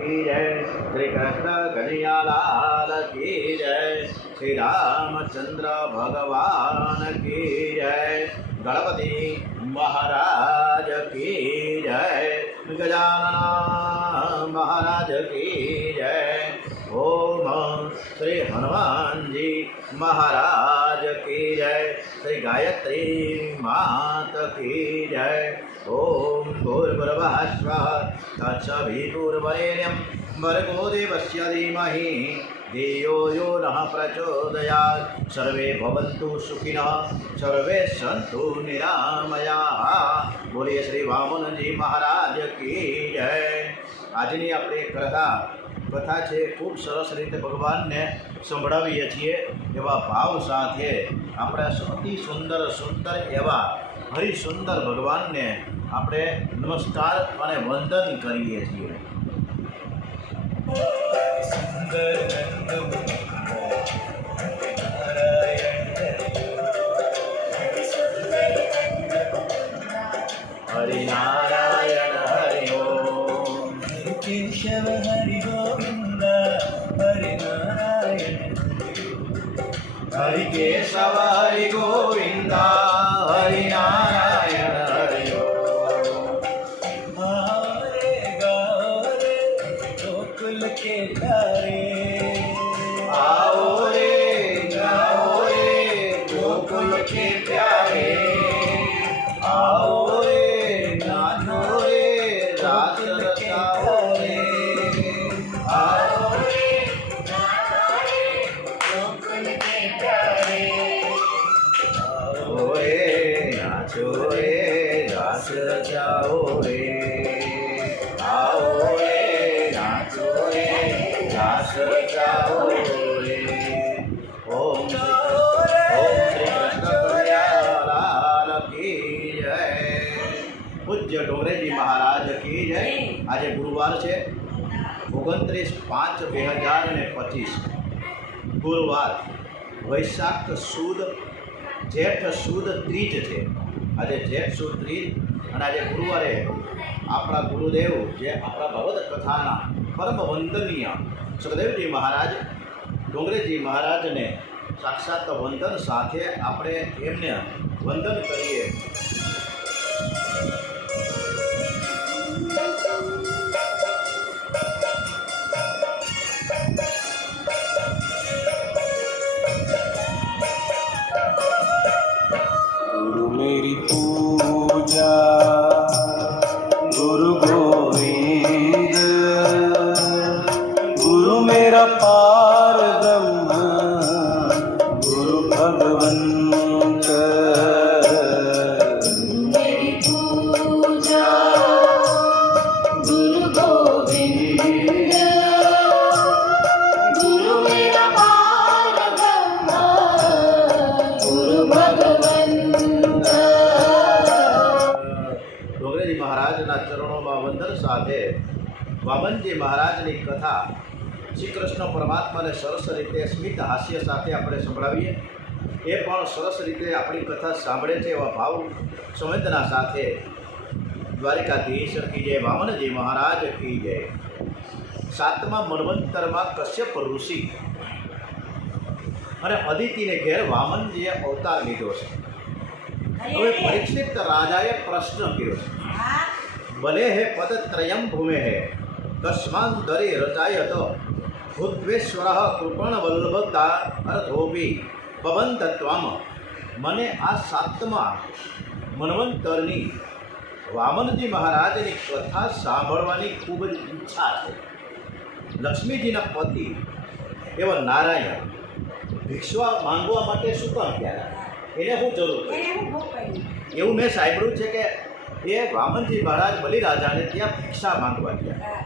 की जय, श्री कृष्ण कन्हैयालाल की जय, श्री रामचंद्र भगवान की जय, गणपति महाराज की जय, गजानन महाराज की जय। ओम श्री हनुमान जी महाराज की जय, श्री गायत्री मात की जय। ओम भूर्भुवः स्वः तत्सवितुर्वरेण्यं भर्गो देवस्य धीमहि धियो यो नः प्रचोदयात्। सर्वे भवन्तु सुखिनः, सर्वे सन्तु निरामयाः। बोलिए श्री वामन जी महाराज की जय। આજની આપણે કથા છે ખૂબ સરસ રીતે ભગવાનને સંભળાવીએ છીએ એવા ભાવ સાથે આપણે અતિ સુંદર સુંદર એવા હરિસુંદર ભગવાનને આપણે નમસ્કાર અને વંદન કરીએ છીએ। હરિનારાયણ હરિ ઓમ, केशव हरि गोविंद हरि नारायण હરિ કેશવ હરિ ગોવિંદ હરિ નારાયણ હરિ ઓમ। हरे गौरे गोकुल के तारे आओ रे गाओ रे गोकुल के प्यारे, आओ रे नाचो रे रास रचाओ रे, आओ रे गोकुल के प्यारे आओ रे नाचो रे रास रचाओ रे, आओ रे नाचो रे रास रचाओ रे। ओम श्री कृष्ण कन्हैयालाल की जय। પૂજ્ય ડોંગરેજી મહારાજ की जय। આજે ગુરુવાર છે 29/5/2025 ગુરુવાર, વૈશાખ સુદ જેઠ સુદ ત્રીજ છે। આજે જેઠ સુદ ત્રીજ અને આજે ગુરુવારે આપણા ગુરુદેવ જે આપણા ભગવદ કથાના પરમ વંદનીય સુખદેવજી મહારાજ ડોંગરેજી મહારાજને સાક્ષાત વંદન સાથે આપણે એમને વંદન કરીએ। गुरु मेरी पूजा गुरु गोविंद, गुरु मेरा पार ब्रह्म गुरु भगवंत। मेरी पूजा गुरु गोविंद, गुरु मेरा पार ब्रह्म गुरु भगवंत। ડોંગરેજી મહારાજના ચરણોમાં વંદન સાથે વામનજી મહારાજની કથા શ્રી કૃષ્ણ પરમાત્માને સરસ રીતે સ્મિત હાસ્ય સાથે આપણે સંભળાવીએ। એ પણ સરસ રીતે આપણી કથા સાંભળે છે એવા ભાવ સંવેદના સાથે દ્વારિકાધીશ કી જય, વામનજી મહારાજ કી જય। 7મા મન્વંતરમાં કશ્યપ ઋષિ અને અદિતિને ઘેર વામનજીએ અવતાર લીધો છે। હવે પરીક્ષિત રાજાએ પ્રશ્ન કર્યો છે, ભલે હે પદત્રયમ ભૂમે હે કસ્માંતરે રચાયત ભૂત્વેશ્વર કૃપણ વલ્લભતા અર્થોપી પવનતત્વમ। મને આ 7મા મન્વંતરની વામનજી મહારાજની કથા સાંભળવાની ખૂબ જ ઈચ્છા છે। લક્ષ્મીજીના પતિ એવા નારાયણ ભિક્ષા માંગવા માટે શું કામ ગયા, એને શું જરૂર પડી? એવું મેં સાંભળ્યું છે કે એ વામનજી મહારાજ બલિરાજાને ત્યાં ભિક્ષા માંગવા ગયા,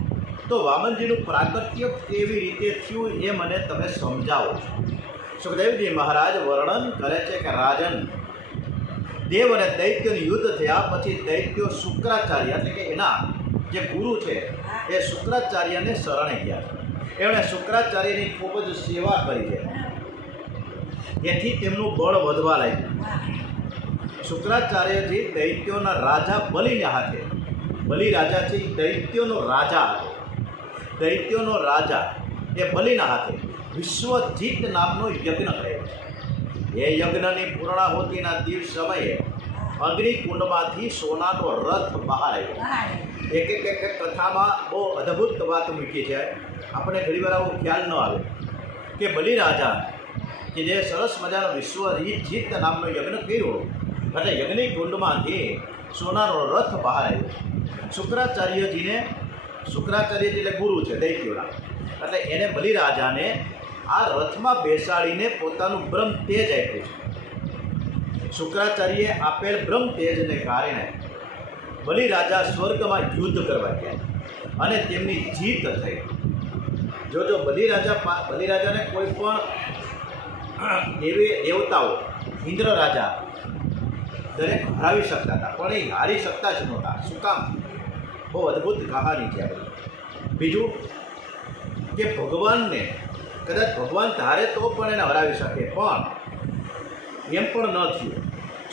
તો વામનજીનું પ્રાગટ્ય કેવી રીતે થયું એ મને તમે સમજાવો। સુખદેવજી મહારાજ વર્ણન કરે છે કે રાજન, દેવ અને દૈત્યનું યુદ્ધ થયા પછી દૈત્યો શુક્રાચાર્ય એટલે કે એના જે ગુરુ છે એ શુક્રાચાર્યને શરણે ગયા। એમણે શુક્રાચાર્યની ખૂબ જ સેવા કરી છે, એથી તેમનું બળ વધવા લાગ્યું। શુક્રાચાર્યજી દૈત્યોના રાજા બલિના હાથે, બલિ રાજા છે એ દૈત્યોનો રાજા હતો, દૈત્યોનો રાજા એ બલિના હાથે વિશ્વજીત નામનો યજ્ઞ કર્યો. એ યજ્ઞની પૂર્ણાહુતિના દિવસ સમયે અગ્નિકુંડમાંથી સોનાનો રથ બહાર આવ્યો. એક કથામાં બહુ અદ્ભુત વાત મૂકી છે. આપણે ઘણીવાર આવો ખ્યાલ ન આવે કે બલિરાજા કે જે સરસ મજાનો વિશ્વજીત નામનો યજ્ઞ કર્યો, એટલે યજ્ઞની કુંડમાંથી સોનાનો રથ બહાર આવ્યો. શુક્રાચાર્યજી એટલે ગુરુ છે દૈત્યોના, એટલે એને બલિરાજાને આ રથમાં બેસાડીને પોતાનું બ્રહ્મ તેજ આપ્યું છે. શુક્રાચાર્યએ આપેલ બ્રહ્મ તેજને કારણે બલિરાજા સ્વર્ગમાં યુદ્ધ કરવા ગયા અને તેમની જીત થઈ. જો બલિરાજાને કોઈ પણ દેવતાઓ ઇન્દ્ર રાજા દરેક હરાવી શકતા હતા, પણ એ હારી શકતા જ નહોતા. શું કામ? બહુ અદ્ભુત કહાની છે. બીજું કે ભગવાનને કદાચ ભગવાન ધારે તો પણ એને હરાવી શકે, પણ એમ પણ ન થયું.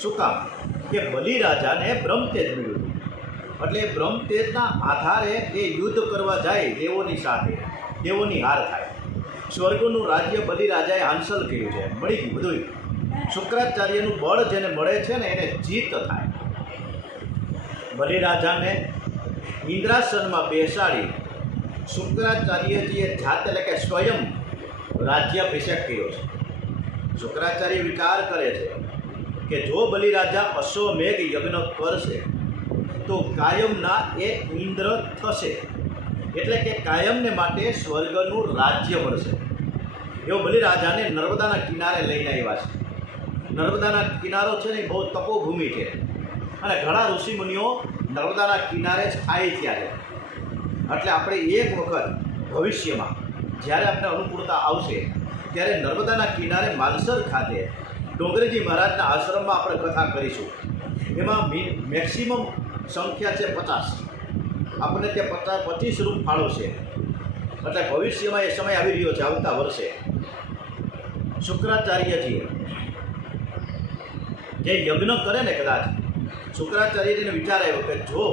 શું કામ? કે બલિરાજાને બ્રહ્મતેજ મળ્યું, એટલે બ્રહ્મતેજના આધારે એ યુદ્ધ કરવા જાય દેવોની સાથે, દેવોની હાર થાય. સ્વર્ગનું રાજ્ય બલિરાજાએ હાંસલ કર્યું છે, મળી ગયું બધું. શુક્રાચાર્યનું બળ જેને મળે છે ને એને જીત થાય. બલિરાજાને ઇન્દ્રાસનમાં બેસાડી શુક્રાચાર્યજીએ જાતે એટલે કે સ્વયં રાજ્યાભિષેક કર્યો છે. શુક્રાચાર્ય વિચાર કરે છે કે જો બલિરાજા અશ્વમેઘ યજ્ઞ કરશે તો કાયમના એ ઇન્દ્ર થશે, એટલે કે કાયમને માટે સ્વર્ગનું રાજ્ય મળશે. એવો બલિરાજાને નર્મદાના કિનારે લઈને આવ્યા છે. નર્મદાના કિનારો છે ને બહુ તપોભૂમિ છે, અને ઘણા ઋષિમુનિઓ નર્મદાના કિનારે સ્થાયી થયા છે. એટલે આપણે એક વખત ભવિષ્યમાં જ્યારે આપણે અનુકૂળતા આવશે ત્યારે નર્મદાના કિનારે માલસર ખાતે ડોંગરેજી મહારાજના આશ્રમમાં આપણે કથા કરીશું. એમાં મેક્સિમમ સંખ્યા છે 50. આપણને ત્યાં 25 રૂમ ફાળો છે. એટલે ભવિષ્યમાં એ સમય આવી રહ્યો છે, આવતા વર્ષે. શુક્રાચાર્યજીએ જે યજ્ઞ કરે ને, કદાચ શુક્રાચાર્યજીને વિચાર આવ્યો કે જો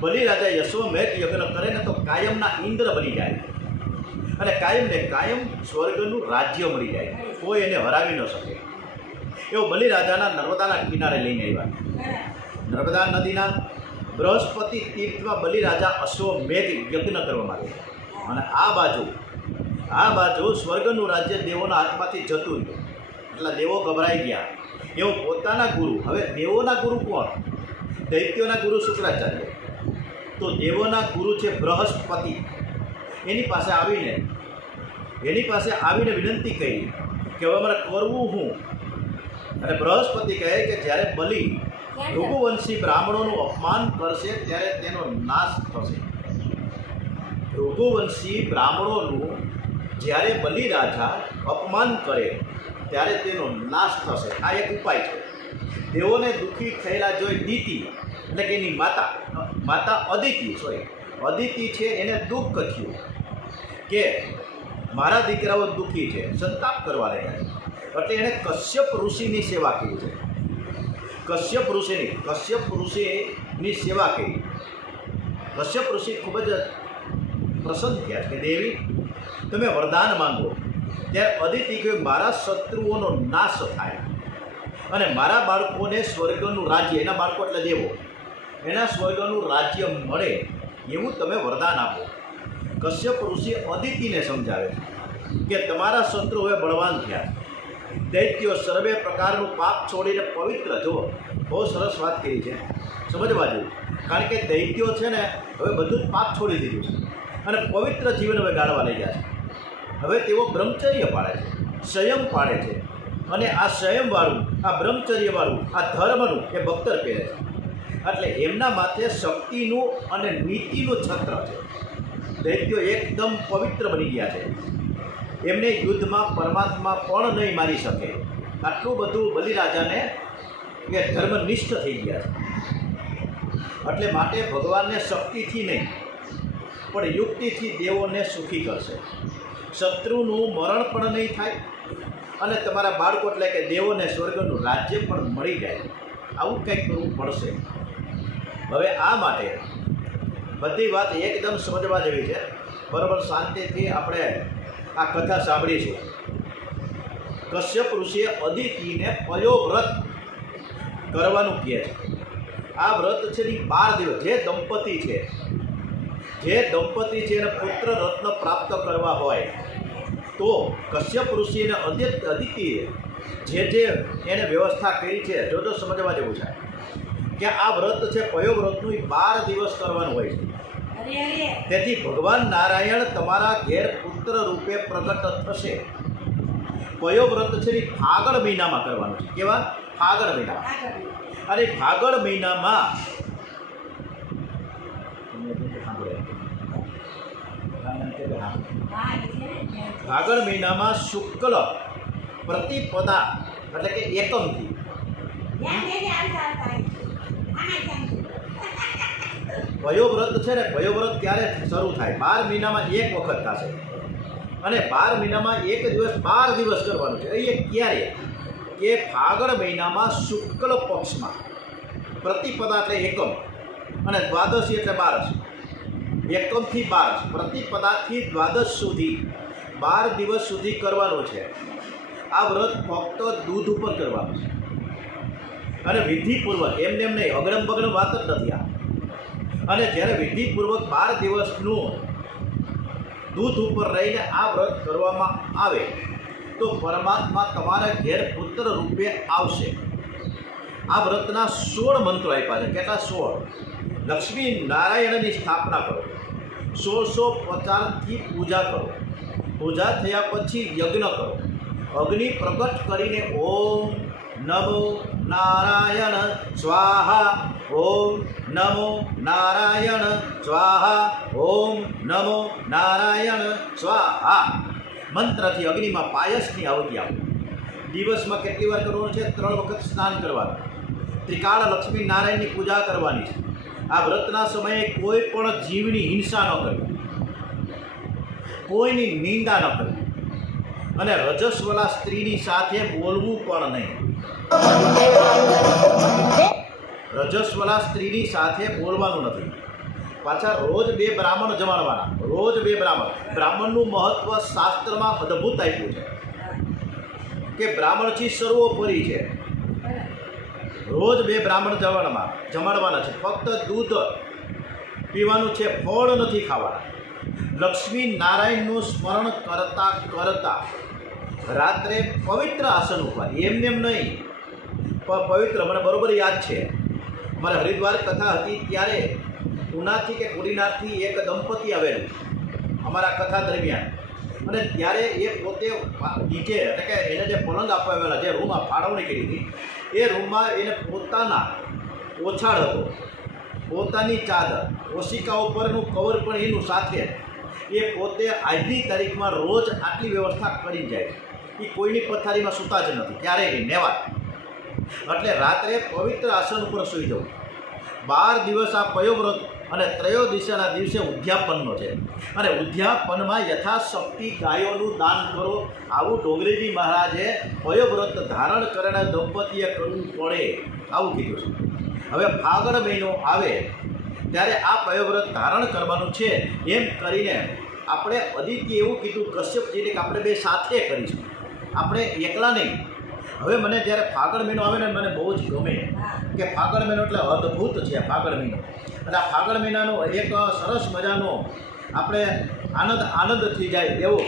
બલિરાજા યશ્વમેઘ યજ્ઞ કરે ને તો કાયમના ઇન્દ્ર બની જાય અને કાયમને કાયમ સ્વર્ગનું રાજ્ય મળી જાય, કોઈ એને હરાવી ન શકે. એવો બલિરાજાના નર્મદાના કિનારે લઈને આવ્યા. નર્મદા નદીના બૃહસ્પતિ તીર્થમાં બલિરાજા અશ્વમેઘ યજ્ઞ કરવા માંગે, અને આ બાજુ સ્વર્ગનું રાજ્ય દેવોના હાથમાંથી જતું રહ્યું. એટલે દેવો ગભરાઈ ગયા. એવો પોતાના ગુરુ, હવે દેવોના ગુરુ કોણ? દૈત્યોના ગુરુ શુક્રાચાર્ય. તો દેવોના ગુરુ છે બૃહસ્પતિ. એની પાસે આવીને વિનંતી કરી કે હવે મારે કરવું હું? અને બૃહસ્પતિ કહે કે જ્યારે બલિ ભૃગુવંશી બ્રાહ્મણોનું અપમાન કરશે ત્યારે તેનો નાશ થશે. ભૃગુવંશી બ્રાહ્મણોનું જ્યારે બલિરાજા અપમાન કરે ત્યારે તેનો નાશ થશે. આ એક ઉપાય છે. દેવોને દુઃખી થયેલા જોઈ દીતિ એટલે કે એની માતા અદિતિ છે, એને દુઃખ થયું કે મારા દીકરાઓ દુઃખી છે, સંતાપ કરવા લાગ્યા. એટલે એણે કશ્યપ ઋષિની સેવા કરી છે. કશ્યપ ઋષિની સેવા કરી. કશ્યપ ઋષિ ખૂબ જ પ્રસન્ન થયા કે દેવી તમે વરદાન માંગો. ત્યારે અદિતિ કહ્યું મારા શત્રુઓનો નાશ થાય અને મારા બાળકોને સ્વર્ગનું રાજ્ય, એના બાળકો એટલે દેવો, એના સ્વર્ગનું રાજ્ય મળે એવું તમે વરદાન આપો. કશ્યપ ઋષિ અદિતિને સમજાવે કે તમારા શત્રુ હવે બળવાન થયા, દૈત્યો સર્વે પ્રકારનું પાપ છોડીને પવિત્ર, જુઓ બહુ સરસ વાત કરી છે, સમજવા જેવું. કારણ કે દૈત્યો છે ને હવે બધું જ પાપ છોડી દીધું છે અને પવિત્ર જીવન હવે ગાળવા લઈ ગયા છે. હવે તેઓ બ્રહ્મચર્ય પાળે છે, સંયમ પાળે છે, અને આ સંયમવાળું, આ બ્રહ્મચર્યવાળું, આ ધર્મનું એ બખ્તર પહેરે છે. એટલે એમના માથે શક્તિનું અને નીતિનું છત્ર છે. દૈત્યો એકદમ પવિત્ર બની ગયા છે. એમને યુદ્ધમાં પરમાત્મા પણ નહીં મારી શકે. આટલું બધું બલિરાજાને એ ધર્મનિષ્ઠ થઈ ગયા છે. એટલે માટે ભગવાનને શક્તિથી નહીં પણ યુક્તિથી દેવોને સુખી કરશે. શત્રુનું મરણ પણ નહીં થાય અને તમારા બાળકો એટલે કે દેવોને સ્વર્ગનું રાજ્ય પણ મળી જાય. આવું કંઈક કરવું પડશે. હવે આ માટે બધી વાત એકદમ સમજવા જેવી છે. બરાબર શાંતિથી આપણે આ કથા સાંભળીશું. કશ્યપ ઋષિએ અદિતિને પયોવ્રત કરવાનું કહે છે. આ વ્રત છે એ 12 દિવસ. જે દંપતી છે એને પુત્ર રત્ન પ્રાપ્ત કરવા હોય તો કશ્યપ ઋષિને અદિતિએ જે એને વ્યવસ્થા કરી છે જો સમજવા જેવું છે કે આ વ્રત છે પયોવ્રતનું 12 દિવસ કરવાનું હોય છે. તેથી ભગવાન નારાયણ તમારા ઘેર પુત્ર રૂપે પ્રગટ થશે. પયોવ્રત છે એ ફાગણ મહિનામાં કરવાનું છે. કેવા? ફાગણ મહિનામાં. અને ફાગણ મહિનામાં શુક્લ પ્રતિપદા એટલે કે એકમથી વયોવ્રત છે ને, વયોવ્રત ક્યારે શરૂ થાય? 12 મહિનામાં એક વખત થશે અને 12 મહિનામાં એક દિવસ 12 દિવસ કરવાનું છે. એ ક્યારે? કે ફાગણ મહિનામાં શુક્લ પક્ષમાં પ્રતિપદા એટલે એકમ અને દ્વાદશી એટલે 12. એકમથી 12 પ્રતિપદાથી દ્વાદશ સુધી 12 દિવસ સુધી કરવાનું છે. આ વ્રત ફક્ત દૂધ ઉપર કરવાનું છે અને વિધિપૂર્વક, એમને એમ નહીં, અગડમ બગડમ વાત જ નથી આ. અને જ્યારે વિધિપૂર્વક 12 દિવસનું દૂધ ઉપર રહીને આ વ્રત કરવામાં આવે તો પરમાત્મા તમારા ઘેર પુત્ર રૂપે આવશે. આ વ્રતના 16 મંત્રો આપ્યા છે. કેટલા? 16. લક્ષ્મી નારાયણની સ્થાપના કરો, 1650થી પૂજા કરો, પૂજા થયા પછી યજ્ઞ કરો, અગ્નિ પ્રગટ કરીને ઓમ નમો નારાયણ સ્વાહા, ઓમ નમો નારાયણ સ્વાહા, ઓમ નમો નારાયણ સ્વાહા મંત્રથી અગ્નિમાં પાયસની આહુતિ આપો. દિવસમાં કેટલી વાર કરવાનું છે? 3 વખત સ્નાન કરવાનું. ત્રિકાળ લક્ષ્મી નારાયણની પૂજા કરવાની છે. આ વ્રતના સમયે કોઈ પણ જીવની હિંસા ન કરવી, કોઈની નિંદા ન કરવી અને રજસ્વલા સ્ત્રીની સાથે બોલવું પણ નહીં. રજસ્વલા સ્ત્રીની સાથે બોલવાનું નથી. પાછા રોજ 2 બ્રાહ્મણ જમાડવાના. રોજ 2 બ્રાહ્મણ. બ્રાહ્મણનું મહત્વ શાસ્ત્રમાં અદ્ભુત આપ્યું છે કે બ્રાહ્મણથી સર્વોપરી છે. રોજ 2 બ્રાહ્મણ જમાડવાના છે. ફક્ત દૂધ પીવાનું છે, ફળ નથી ખાવાના. લક્ષ્મી નારાયણનું સ્મરણ કરતા કરતા રાત્રે પવિત્ર આસન ઉપર, એમને એમ નહીં પણ પવિત્ર. મને બરોબર યાદ છે, મારે હરિદ્વાર કથા હતી ત્યારે ઉનાથી કે કુડીનારથી એક દંપતી આવેલું અમારા કથા દરમિયાન. અને ત્યારે એ પોતે નીચે એટલે કે એને જે પલંગ આપવાવેલા, જે રૂમમાં ફાળવણી કરી હતી, એ રૂમમાં એને પોતાના ઓછાળ હતો, પોતાની ચાદર, ઓશિકા ઉપરનું કવર પણ એનું સાથે. એ પોતે આજની તારીખમાં રોજ આટલી વ્યવસ્થા કરી જાય. એ કોઈની પથારીમાં સૂતા જ નથી ક્યારેય નહીં, નેવા. એટલે રાત્રે પવિત્ર આસન ઉપર સૂઈ જવું. 12 દિવસ આ પયોવ્રત અને ત્રયોદશીના દિવસે ઉદ્યાપનનો છે. અને ઉદ્યાપનમાં યથાશક્તિ ગાયોનું દાન કરો. આવું ડોંગરેજી મહારાજે પયોવ્રત ધારણ કરેલા દંપતીએ કરવું પડે આવું કીધું છે. હવે ફાગણ મહિનો આવે ત્યારે આ પયોવ્રત ધારણ કરવાનું છે. એમ કરીને આપણે અદિતિ એવું કીધું કશ્યપજીને કે આપણે 2 સાથે કરીશું, આપણે એકલા નહીં. હવે મને જ્યારે ફાગણ મહિનો આવે ને મને બહુ જ ગમે કે ફાગણ મહિનો એટલે અદ્ભુત છે ફાગણ મહિનો. અને આ ફાગણ મહિનાનો એક સરસ મજાનો આપણે આનંદ થઈ જાય એવો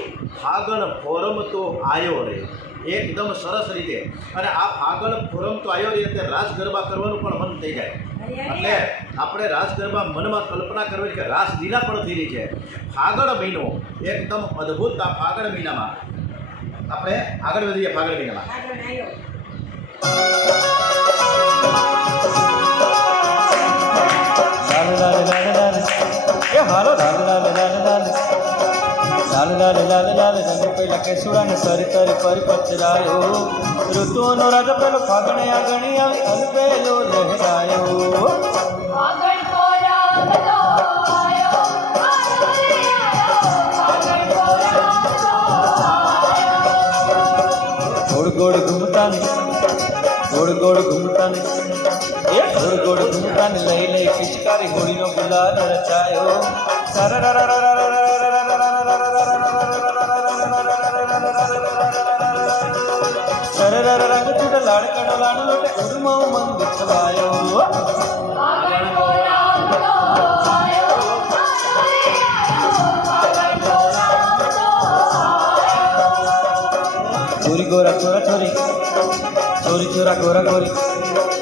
ફાગણ ફોરમ તો આવ્યો રહે, એકદમ સરસ રીતે. અને આ ફાગણ ફોરમ તો આવ્યો રહે એટલે રાસ ગરબા કરવાનું પણ મન થઈ જાય. એટલે આપણે રાસ ગરબા મનમાં કલ્પના કરવી કે રાસ લીલા પણ થઈ રહી છે. ફાગણ મહિનો એકદમ અદ્ભુત. આ ફાગણ મહિનામાં આપણે આગળ વધીએ. ફાગણ મહિનામાં કેસુડા ને સરી તરી પર પચરાયો, ઋતુઓનો રાજા પેલો ફાગણે આગણી આવી અલબેલો લહેરાયો. ફાગણ પોરાવતો આયો, આયો રે આયો, ફાગણ પોરાવતો આયો. ગોળ ગોળ ઘૂમતા ને, ગોળ ગોળ ઘૂમતા ને, એ ગોળ ગોળ ઘૂમતા ને લઈ લઈ પિચકારી હોળીનો ગુલાલ રચાયો. લાડકડો લાડ લોટે ઉર્મો મન વિઠવાયો ફાગણ પોરામતો આયો ફાગણ પોરામતો ચોરી ગોરા ચોરા ચોરી ચોરી ચોરા ગોરા ગોરી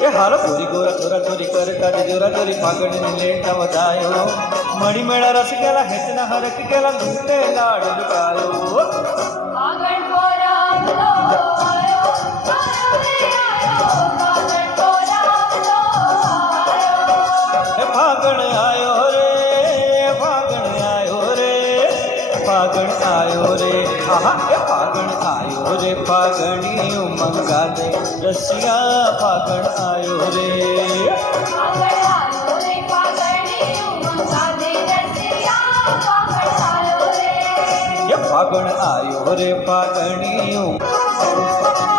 એ હાલો ચોરી ગોરા ચોરા ચોરી કરે કાઢી ચોરા ચોરી ફાગણની લેટા વધાયો મણી મેળા રસ ગેલા હેતના હરક ગેલા લૂટે લાડ લુકાયો ફાગણ પોરામતો આયો ફાગણ પોરામતો એ ફાગણ આયો રે ફાગણ આયો રે ફાગણ આયો રે આહા એ ફાગણ આયો રે ફાગણી ઉમંગા દે રસિયા ફાગણ આયો રે ફાગણ આયો રે ફાગણી ઉમંગા દે રસિયા ફાગણ આયો રે એ ફાગણ આયો રે ફાગણી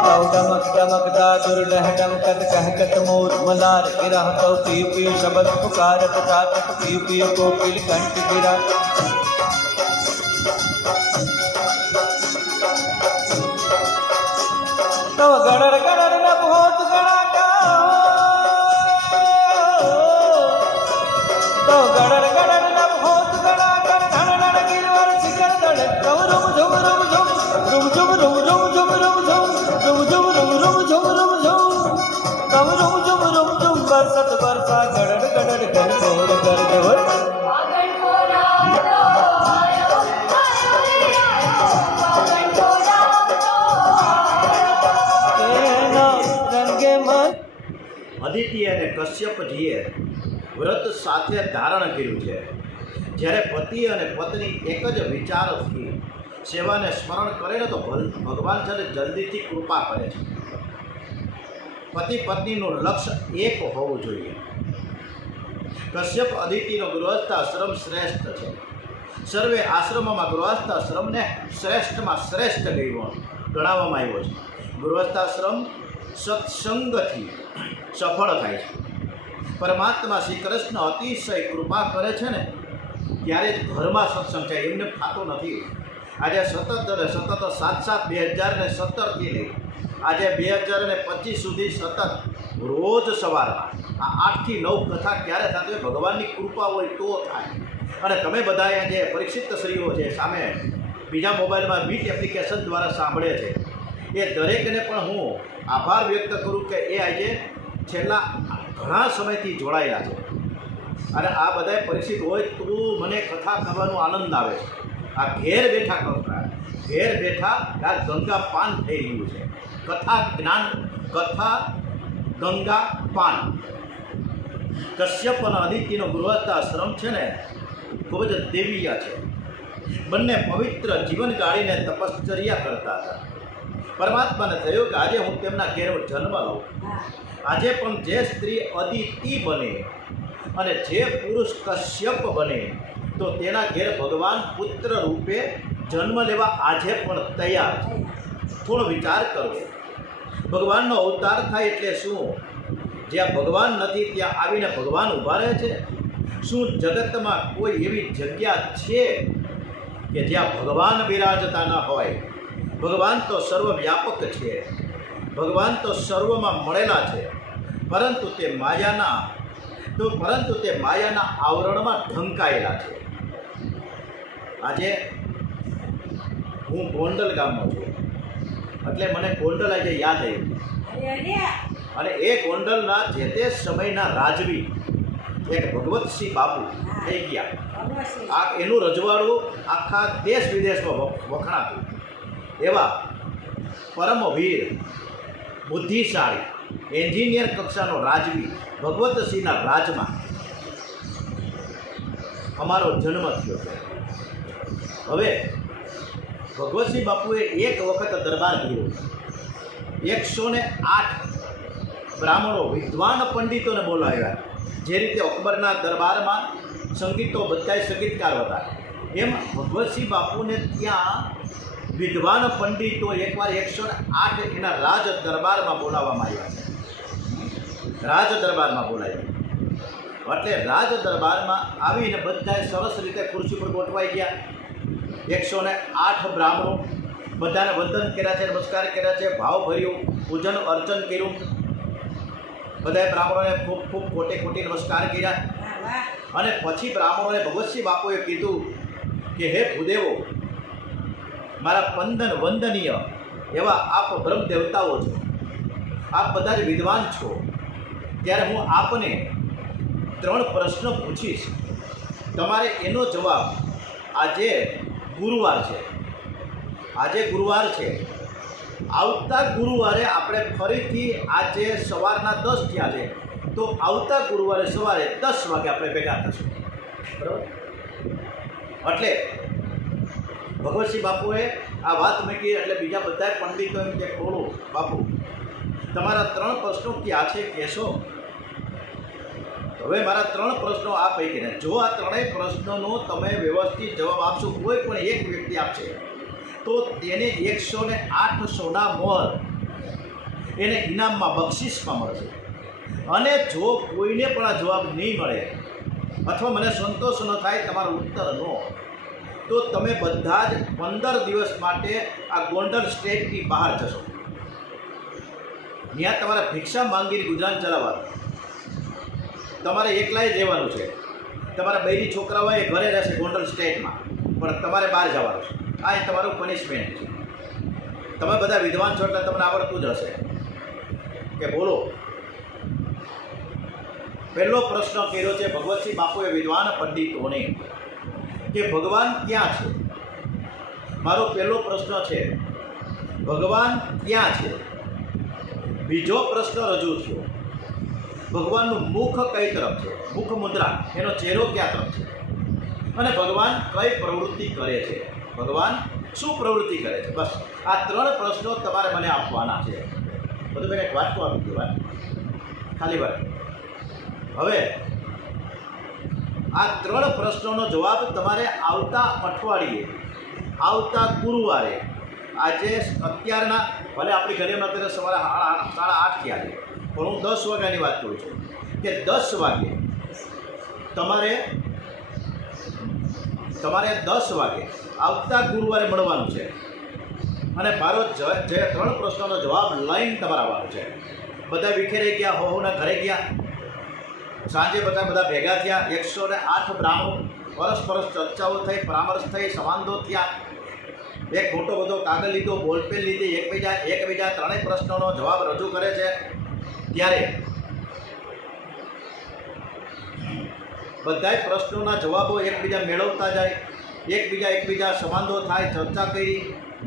તૌ ડમક ડમક દાદુર ડહ ડમકત કહકત મોર મલાર गिरा तौ पी पी शब्द पुकारत जागत पी पी कोकिल कंठ गिरा तव गणर गणर न बहुत गणाका तव गणर गणर न बहुत गणाका धन धन गिरवर शिखर दड़ तव रुम झुम रुम झुम रुम झुम रुम झुम झुम रुम झुम रुम झुम रुम रुम झुम रुम झुम तव रुम झुम बरसत बरसा गड़ड़ गड़ड़ घर गोर कर देवर ફાગણ પોરામતો આયો ફાગણ પોરામતો તેના રંગે મન અદિતિ અને કશ્યપજીએ વ્રત સાથે ધારણ કર્યું છે. જ્યારે પતિ અને પત્ની એક જ વિચારથી સેવાને સ્મરણ કરે ને તો ભગવાન છે ને જલ્દીથી કૃપા કરે છે. પતિ પત્નીનું લક્ષ્ય એક હોવું જોઈએ. કશ્યપ અદિતિનો ગૃહસ્થાશ્રમ શ્રેષ્ઠ છે. સર્વે આશ્રમોમાં ગૃહસ્થાશ્રમને શ્રેષ્ઠમાં શ્રેષ્ઠ ગણાવવામાં આવ્યો છે. ગૃહસ્થાશ્રમ સત્સંગથી સફળ થાય છે. પરમાત્મા શ્રી કૃષ્ણ અતિશય કૃપા કરે છે ને ત્યારે જ ઘરમાં સત્સંગ થાય, એમને થતો નથી. આજે સતત 2017થી લઈ આજે 2025 સુધી સતત રોજ સવારમાં આ 8 થી 9 કથા ક્યારે થતી હોય? ભગવાનની કૃપા હોય તો થાય. અને તમે બધાએ જે પરીક્ષિત શ્રીઓ છે સામે બીજા મોબાઈલમાં મીટ એપ્લિકેશન દ્વારા સાંભળે છે એ દરેકને પણ હું આભાર વ્યક્ત કરું કે એ આજે છેલ્લા ઘણા સમયથી જોડાયેલા છે. અને આ બધાએ પરીક્ષિત હોય તો મને કથા કરવાનો આનંદ આવે છે. આ ઘેર બેઠા આ ગંગા પાન થઈ રહ્યું છે. કથા જ્ઞાન, કથા ગંગા પાન. કશ્યપ અને અદિતિનો ગૃહસ્થાશ્રમ છે ને ખૂબ જ દેવીય છે. બંને પવિત્ર જીવન ગાળીને તપશ્ચર્યા કરતા હતા. પરમાત્માને થયું કે આજે હું તેમના ઘેર જન્મ લઉં. આજે પણ જે સ્ત્રી અદિતિ બને અને જે પુરુષ કશ્યપ બને તો તેના ઘેર ભગવાન પુત્ર રૂપે જન્મ લેવા આજે પણ તૈયાર છે. થોડો વિચાર કરો. ભગવાનનો અવતાર થાય એટલે શું? જ્યાં ભગવાન નથી ત્યાં આવીને ભગવાન ઊભા રહે છે? શું જગતમાં કોઈ એવી જગ્યા છે કે જ્યાં ભગવાન બિરાજતા ન હોય? ભગવાન તો સર્વવ્યાપક છે, ભગવાન તો સર્વમાં મળેલા છે, પરંતુ તે માયાના આવરણમાં ઢંકાયેલા છે. આજે હું ગોંડલ ગામનો છું એટલે મને ગોંડલ આજે યાદ આવ્યું. અને એ ગોંડલના જે તે સમયના રાજવી એક ભગવતસિંહ બાપુ થઈ ગયા. આ એનું રજવાડું આખા દેશ વિદેશમાં વખણાતું. એવા પરમવીર, બુદ્ધિશાળી, એન્જિનિયર કક્ષાનો રાજવી ભગવતસિંહના રાજમાં અમારો જન્મ થયો છે. હવે ભગવતસિંહ બાપુએ એક વખત દરબાર કર્યો. 108 બ્રાહ્મણો, વિદ્વાન પંડિતોને બોલાવ્યા. જે રીતે અકબરના દરબારમાં સંગીતો બધા સંગીતકાર હતા, એમ ભગવતસિંહ બાપુને ત્યાં વિદ્વાન પંડિતો એકવાર 108 એના રાજ દરબારમાં બોલાવવામાં આવ્યા છે. રાજ દરબારમાં બોલાવ્યા એટલે રાજ દરબારમાં આવીને બધાએ સરસ રીતે ખુરશી પર ગોઠવાઈ ગયા. 108 બ્રાહ્મણો બધાને વંદન કર્યા છે, નમસ્કાર કર્યા છે, ભાવ ભર્યું પૂજન અર્ચન કર્યું, બધાએ બ્રાહ્મણોને ખૂબ ખૂબ કોટી કોટી નમસ્કાર કર્યા. અને પછી બ્રાહ્મણોને ભગવતસિંહ બાપુએ કીધું કે હે ભૂદેવો, મારા વંદનીય એવા આપ બ્રહ્મ દેવતાઓ છો, આપ બધા જ વિદ્વાન છો, ત્યારે હું આપને 3 પ્રશ્ન પૂછીશ. તમારે એનો જવાબ આજે ગુરુવાર છે, આવતા ગુરુવારે આપણે ફરીથી આજે સવારના 10 થયા છે, તો આવતા ગુરુવારે સવારે 10 વાગે આપણે ભેગા થશું. બરાબર? એટલે ભગવતસિંહ બાપુએ આ વાત મૂકી એટલે બીજા બધા પંડિતો એમ કે બોલો બાપુ, તમારા 3 પ્રશ્નો ક્યાં છે કહેશો? હવે મારા 3 પ્રશ્નો આ પૈકીને જો આ 3 પ્રશ્નોનો તમે વ્યવસ્થિત જવાબ આપશો, કોઈ પણ એક વ્યક્તિ આપશે તો તેને 108 સોના મોહર એને ઇનામમાં બક્ષિસમાં મળશે. અને જો કોઈને પણ આ જવાબ નહીં મળે અથવા મને સંતોષ ન થાય તમારો ઉત્તર ન, તો તમે બધા જ 15 દિવસ માટે આ ગોંડલ સ્ટેટની બહાર જશો. ત્યાં તમારે ભિક્ષા માંગીને ગુજરાન ચલાવવાનું, તમારે એકલાય જ રહેવાનું છે. તમારા બૈરી છોકરાઓ એ ઘરે રહેશે ગોંડલ સ્ટેટમાં, પણ તમારે બહાર જવાનું છે. આ એ તમારું પનિશમેન્ટ છે. તમે બધા વિદ્વાન છો એટલે તમને આવડતું જ હશે કે બોલો. પહેલો પ્રશ્ન કર્યો છે ભગવતસિંહ બાપુએ વિદ્વાન પંડિતોને કે ભગવાન ક્યાં છે? મારો પહેલો પ્રશ્ન છે ભગવાન ક્યાં છે? બીજો પ્રશ્ન રજૂ થયો ભગવાનનું મુખ કઈ તરફ છે, મુખ મુદ્રા, એનો ચહેરો ક્યાં તરફ છે? અને ભગવાન કઈ પ્રવૃત્તિ કરે છે, ભગવાન શું પ્રવૃત્તિ કરે છે? બસ આ 3 પ્રશ્નો તમારે મને આપવાના છે. બધું મેં એક વાંચતો આપી દીધું, ખાલી વાત. હવે આ 3 પ્રશ્નોનો જવાબ તમારે આવતા અઠવાડિયે, આવતા ગુરુવારે, આજે અત્યારના ભલે આપણી ઘરે અત્યારે સવારે 8:30 થયા છે, પણ હું 10 વાગ્યાની વાત કરું છું કે 10 વાગે તમારે 10 વાગે આવતા ગુરુવારે મળવાનું છે. અને મારો જે 3 પ્રશ્નોનો જવાબ લઈને તમારે આવવાનું છે. બધા વિખેરાઈ ગયા, હોના ઘરે ગયા, સાંજે બધા ભેગા થયા, 108 બ્રાહ્મણો, પરસ્પર ચર્ચાઓ થઈ, પરામર્શ થઈ, સંવાદો થયા, એક મોટો બધો કાગળ લીધો, બોલપેન લીધી, એકબીજા 3 પ્રશ્નોનો જવાબ રજૂ કરે છે. ત્યારે બધાય પ્રશ્નોના જવાબો એકબીજા મેળવતા જાય, એકબીજા સંવાદો થાય, ચર્ચા કરી,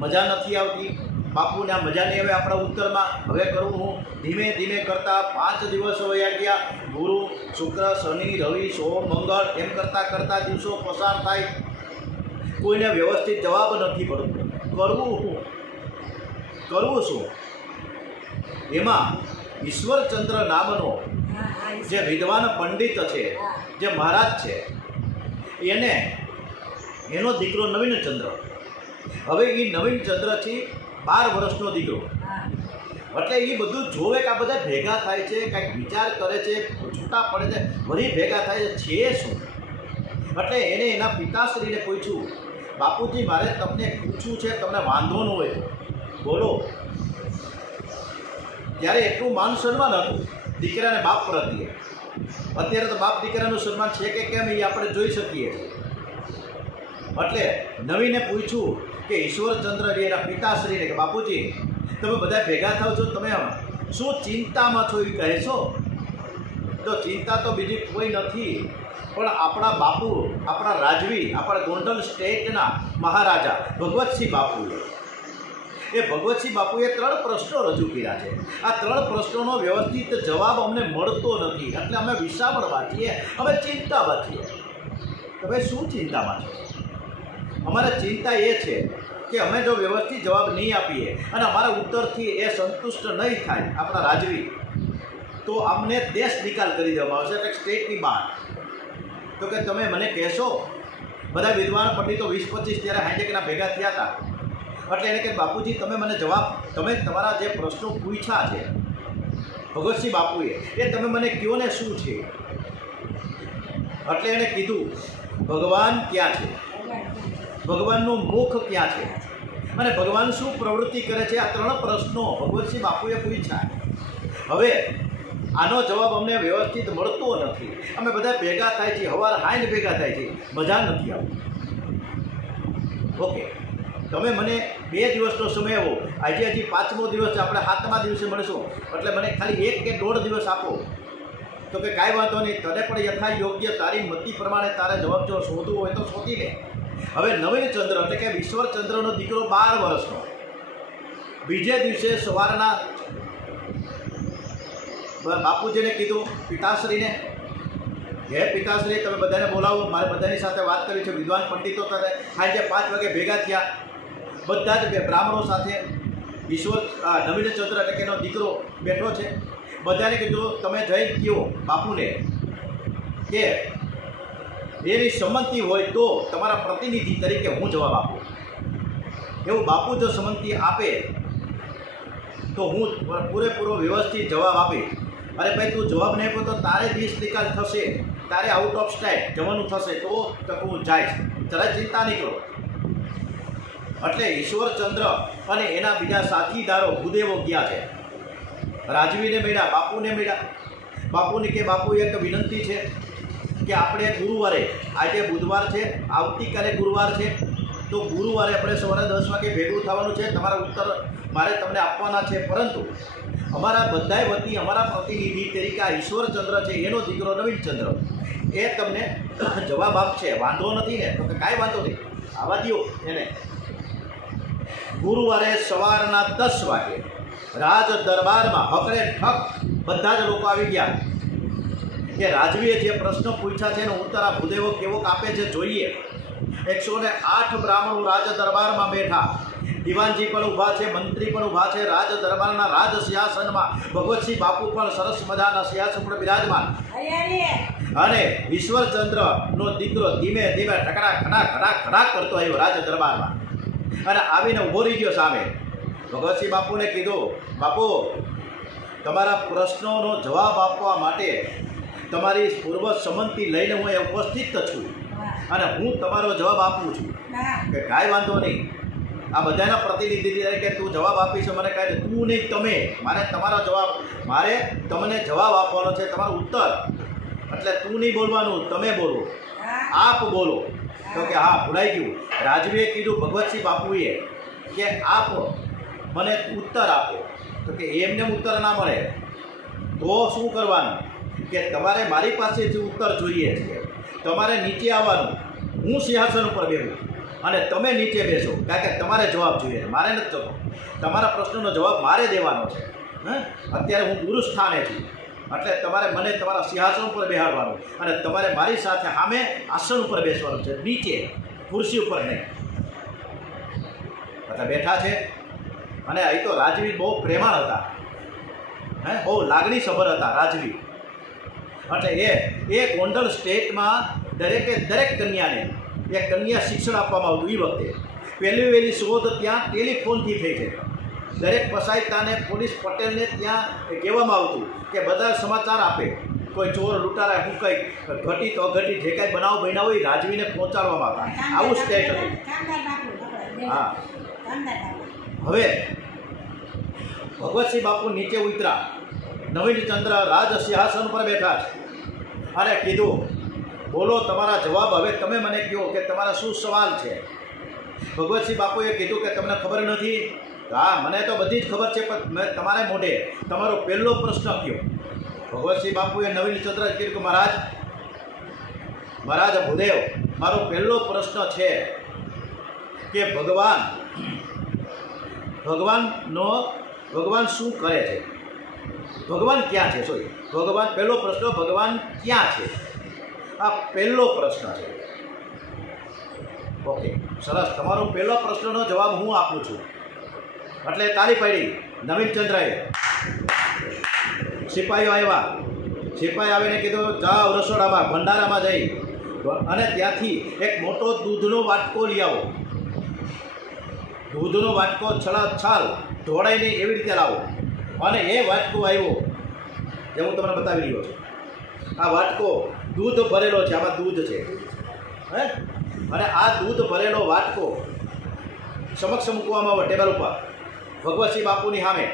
મજા નથી આવતી. બાપુને આ મજા નહીં આવે આપણા ઉત્તરમાં. હવે કરું હું ધીમે ધીમે કરતાં 5 દિવસો વયા ગયા. ગુરુ, શુક્ર, શનિ, રવિ, સોમ, મંગળ એમ કરતાં દિવસો પસાર થાય. કોઈને વ્યવસ્થિત જવાબ નથી પડતો. કરવું શું? એમાં ઈશ્વરચંદ્ર નામનો જે વિદ્વાન પંડિત છે, જે મહારાજ છે, એનો દીકરો નવીનચંદ્ર. હવે એ નવીનચંદ્રથી 12 વર્ષનો દીકરો. એટલે એ બધું જોવે કે આ બધા ભેગા થાય છે, કંઈક વિચાર કરે છે, છૂટા પડે છે, વળી ભેગા થાય છે શું? એટલે એને એના પિતાશ્રીને પૂછ્યું, બાપુજી મારે તમને પૂછવું છે, તમને વાંધો ન હોય તો બોલો. ત્યારે એટલું માન સન્માન હતું દીકરાને બાપ પ્રત્યે. અત્યારે તો બાપ દીકરાનું સન્માન છે કે કેમ એ આપણે જોઈ શકીએ છીએ. એટલે નવીને પૂછ્યું કે ઈશ્વરચંદ્ર એના પિતાશ્રીને કે બાપુજી તમે બધા ભેગા થાવ છો, તમે શું ચિંતામાં છો એ કહેશો? તો ચિંતા તો બીજી કોઈ નથી, પણ આપણા બાપુ, આપણા રાજવી, આપણા ગોંડલ સ્ટેટના મહારાજા ભગવતસિંહ બાપુએ ભગવતસિંહ બાપુએ 3 પ્રશ્નો રજૂ કર્યા છે. આ 3 પ્રશ્નોનો વ્યવસ્થિત જવાબ અમને મળતો નથી, એટલે અમે વિસાવડવા છીએ, અમે ચિંતામાં છીએ. તમે શું ચિંતામાં છો? અમારે ચિંતા એ છે કે અમે જો વ્યવસ્થિત જવાબ નહીં આપીએ અને અમારા ઉત્તરથી એ સંતુષ્ટ નહીં થાય આપણા રાજવી, તો અમને દેશ નિકાલ કરી દેવામાં આવશે, એટલે સ્ટેટની બહાર. તો કે તમે મને કહેશો, બધા વિદ્વાન પંડિતો 20-25 ત્યારે હાઈટેકના ભેગા થયા હતા. એટલે એને કે બાપુજી તમે મને જવાબ, તમે તમારા જે પ્રશ્નો પૂછ્યા છે ભગવતસિંહ બાપુએ, એ તમે મને કહો ને શું છે? એટલે એણે કીધું ભગવાન ક્યાં છે, ભગવાનનું મુખ ક્યાં છે, અને ભગવાન શું પ્રવૃત્તિ કરે છે? આ 3 પ્રશ્નો ભગવતસિંહ બાપુએ પૂછ્યા. હવે આનો જવાબ અમને વ્યવસ્થિત મળતો નથી. અમે બધા ભેગા થાય છે, હવાર હાઈને ભેગા થાય છે, મજા નથી આવતી. ઓકે, તમે મને 2 દિવસનો સમય આપો. આજે હજી 5મો દિવસ છે, આપણે 7મા દિવસે મળીશું, એટલે મને ખાલી 1 કે 1.5 દિવસ આપો. તો કે કાંઈ વાંધો નહીં, તને પણ યથા યોગ્ય તારી મતિ પ્રમાણે તારે જવાબ જો શોધવું હોય તો શોધી લે. હવે નવીનચંદ્ર એટલે કે ઈશ્વરચંદ્રનો દીકરો 12 વર્ષનો બીજે દિવસે સવારના બાપુજીને કીધું, પિતાશ્રીને, હે પિતાશ્રી તમે બધાને બોલાવો, મારે બધાની સાથે વાત કરવી છે. વિદ્વાન પંડિતો ત્યારે સાંજે 5 વાગે ભેગા થયા, બધા જ બ્રાહ્મણો સાથે. ઈશ્વર નવીનચંદ્ર એટલે કે એનો દીકરો બેઠો છે. બધાને કીધું તમે જઈ કહો બાપુને કે એની સંમતિ હોય તો તમારા પ્રતિનિધિ તરીકે હું જવાબ આપું. એવું બાપુ જો સંમતિ આપે તો હું પૂરેપૂરો વ્યવસ્થિત જવાબ આપીશ. અરે ભાઈ તું જવાબ નહીં આપો તો તારે 20 નિકાલ થશે, તારે આઉટ ઓફ સ્ટાઇલ જવાનું થશે, તો હું જઈશ, જરા ચિંતા નહીં કરો. એટલે ઈશ્વરચંદ્ર અને એના બીજા સાથીદારો ભૂદેવો ગયા છે. રાજવીને મળ્યા, બાપુને મળ્યા. બાપુને કે બાપુ એક વિનંતી છે કે આપણે ગુરુવારે, આજે બુધવાર છે, આવતીકાલે ગુરુવાર છે, તો ગુરુવારે આપણે સવારે 10 વાગે ભેગું થવાનું છે. તમારા ઉત્તર મારે તમને આપવાના છે, પરંતુ અમારા બધાય વતી અમારા પ્રતિનિધિ તરીકે આ ઈશ્વરચંદ્ર છે, એનો દીકરો નવીનચંદ્ર, એ તમને જવાબ આપશે. વાંધો નથી ને? તો કે કાંઈ વાંધો નહીં, આવવા દો એને. ગુરુવારે સવારના 10 વાગે રાજ દરબારમાં હકરે ઠક બધા જ લોકો આવી ગયા કે રાજવીએ જે પ્રશ્નો પૂછ્યા છે એનો ઉત્તર આ ભૂદેવો કેવો આપે છે જોઈએ. 108 બ્રાહ્મણો રાજ દરબારમાં બેઠા. દિવાનજી પણ ઊભા છે, મંત્રી પણ ઊભા છે. રાજ દરબારના રાજ સિંહાસનમાં ભગવતસિંહ બાપુ પણ સરસ મજાના સિંહાસન પર બિરાજમાન. અને ઈશ્વરચંદ્રનો દીકરો ધીમે ધીમે ઠકડા ખડા ખડા ખડા કરતો આવ્યો રાજ દરબારમાં અને આવીને ઊભો રહી ગયો સામે. ભગવતસિંહ બાપુને કીધું, બાપુ તમારા પ્રશ્નોનો જવાબ આપવા માટે તમારી પૂર્વ સંમતિ લઈને હું એ ઉપસ્થિત છું અને હું તમારો જવાબ આપું છું. કે કાંઈ વાંધો નહીં, આ બધાના પ્રતિનિધિ તરીકે તું જવાબ આપીશ. મને કાંઈ તું નહીં તમે, મારે તમારો જવાબ, મારે તમને જવાબ આપવાનો છે, તમારો ઉત્તર. એટલે તું નહીં બોલવાનું, તમે બોલો, આપ બોલો. તો કે હા ભૂલાઈ ગયું. રાજવીએ કીધું ભગવતસિંહ બાપુએ કે આપ મને ઉત્તર આપો. તો કે એમને ઉત્તર ના મળે તો શું કરવાનું? કે તમારે મારી પાસે જે ઉત્તર જોઈએ છે, તમારે નીચે આવવાનું, હું સિંહાસન ઉપર બેસું અને તમે નીચે બેસો, કારણ કે તમારે જવાબ જોઈએ, મારે નથી જતો. તમારા પ્રશ્નનો જવાબ મારે દેવાનો છે. અત્યારે હું ગુરુ સ્થાને છું, એટલે તમારે મને તમારા સિંહાસન ઉપર બેહાડવાનું અને તમારે મારી સાથે સામે આસન ઉપર બેસવાનું છે, નીચે ખુરશી ઉપર નહીં. એટલે બેઠા છે. અને અહીં તો રાજવી બહુ પ્રેમાળ હતા, બહુ લાગણીસભર હતા રાજવી. એટલે એ ગોંડલ સ્ટેટમાં દરેક કન્યાને એક કન્યા શિક્ષણ આપવામાં આવતું. એ વખતે વહેલી શોધ ત્યાં ટેલિફોનથી થઈ છે. દરેક પસાયતાને પોલીસ પટેલને ત્યાં કહેવામાં આવતું કે બધા સમાચાર આપે, કોઈ ચોર લૂંટારા શું કંઈક ઘટિત અઘટિત જે કાંઈ બનાવ બન્યા હોય રાજવીને પહોંચાડવામાં આવતા. આવું સ્ટેટ હતું. હા, હવે ભગવતસિંહ બાપુ નીચે ઉતરા. નવીનચંદ્ર રાજ સિંહાસન પર બેઠા છે અને કીધું, બોલો તમારા જવાબ. હવે તમે મને કહો કે તમારા શું સવાલ છે? ભગવતસિંહ બાપુએ કીધું કે તમને ખબર નથી? હા, મને તો બધી જ ખબર છે, પણ મેં તમારે મોઢે તમારો પહેલો પ્રશ્ન કહ્યો. ભગવતસિંહ બાપુએ નવીનચંદ્ર કીધું કે મહારાજ ભૂદેવ, મારો પહેલો પ્રશ્ન છે કે ભગવાન શું કરે છે? ભગવાન ક્યાં છે? સોરી, ભગવાન, પહેલો પ્રશ્ન, ભગવાન ક્યાં છે? આ પહેલો પ્રશ્ન છે. ઓકે, સરસ. તમારો પહેલો પ્રશ્નનો જવાબ હું આપું છું. એટલે તાળી પાડી. નવીનચંદ્રએ સિપાહીઓ આવ્યા. સિપાહી આવીને કીધું, જાઓ રસોડામાં, ભંડારામાં જઈ અને ત્યાંથી એક મોટો દૂધનો વાટકો લઈ આવો. દૂધનો વાટકો છાલ ઢોળાઈને એવી રીતે લાવો. અને એ વાટકો આવ્યો જે હું તમને બતાવી રહ્યો છું. આ વાટકો દૂધ ભરેલો છે, આમાં દૂધ છે. અને આ દૂધ ભરેલો વાટકો સમક્ષ મૂકવામાં આવે ટેબલ ઉપર ભગવતસિંહ બાપુની સામે,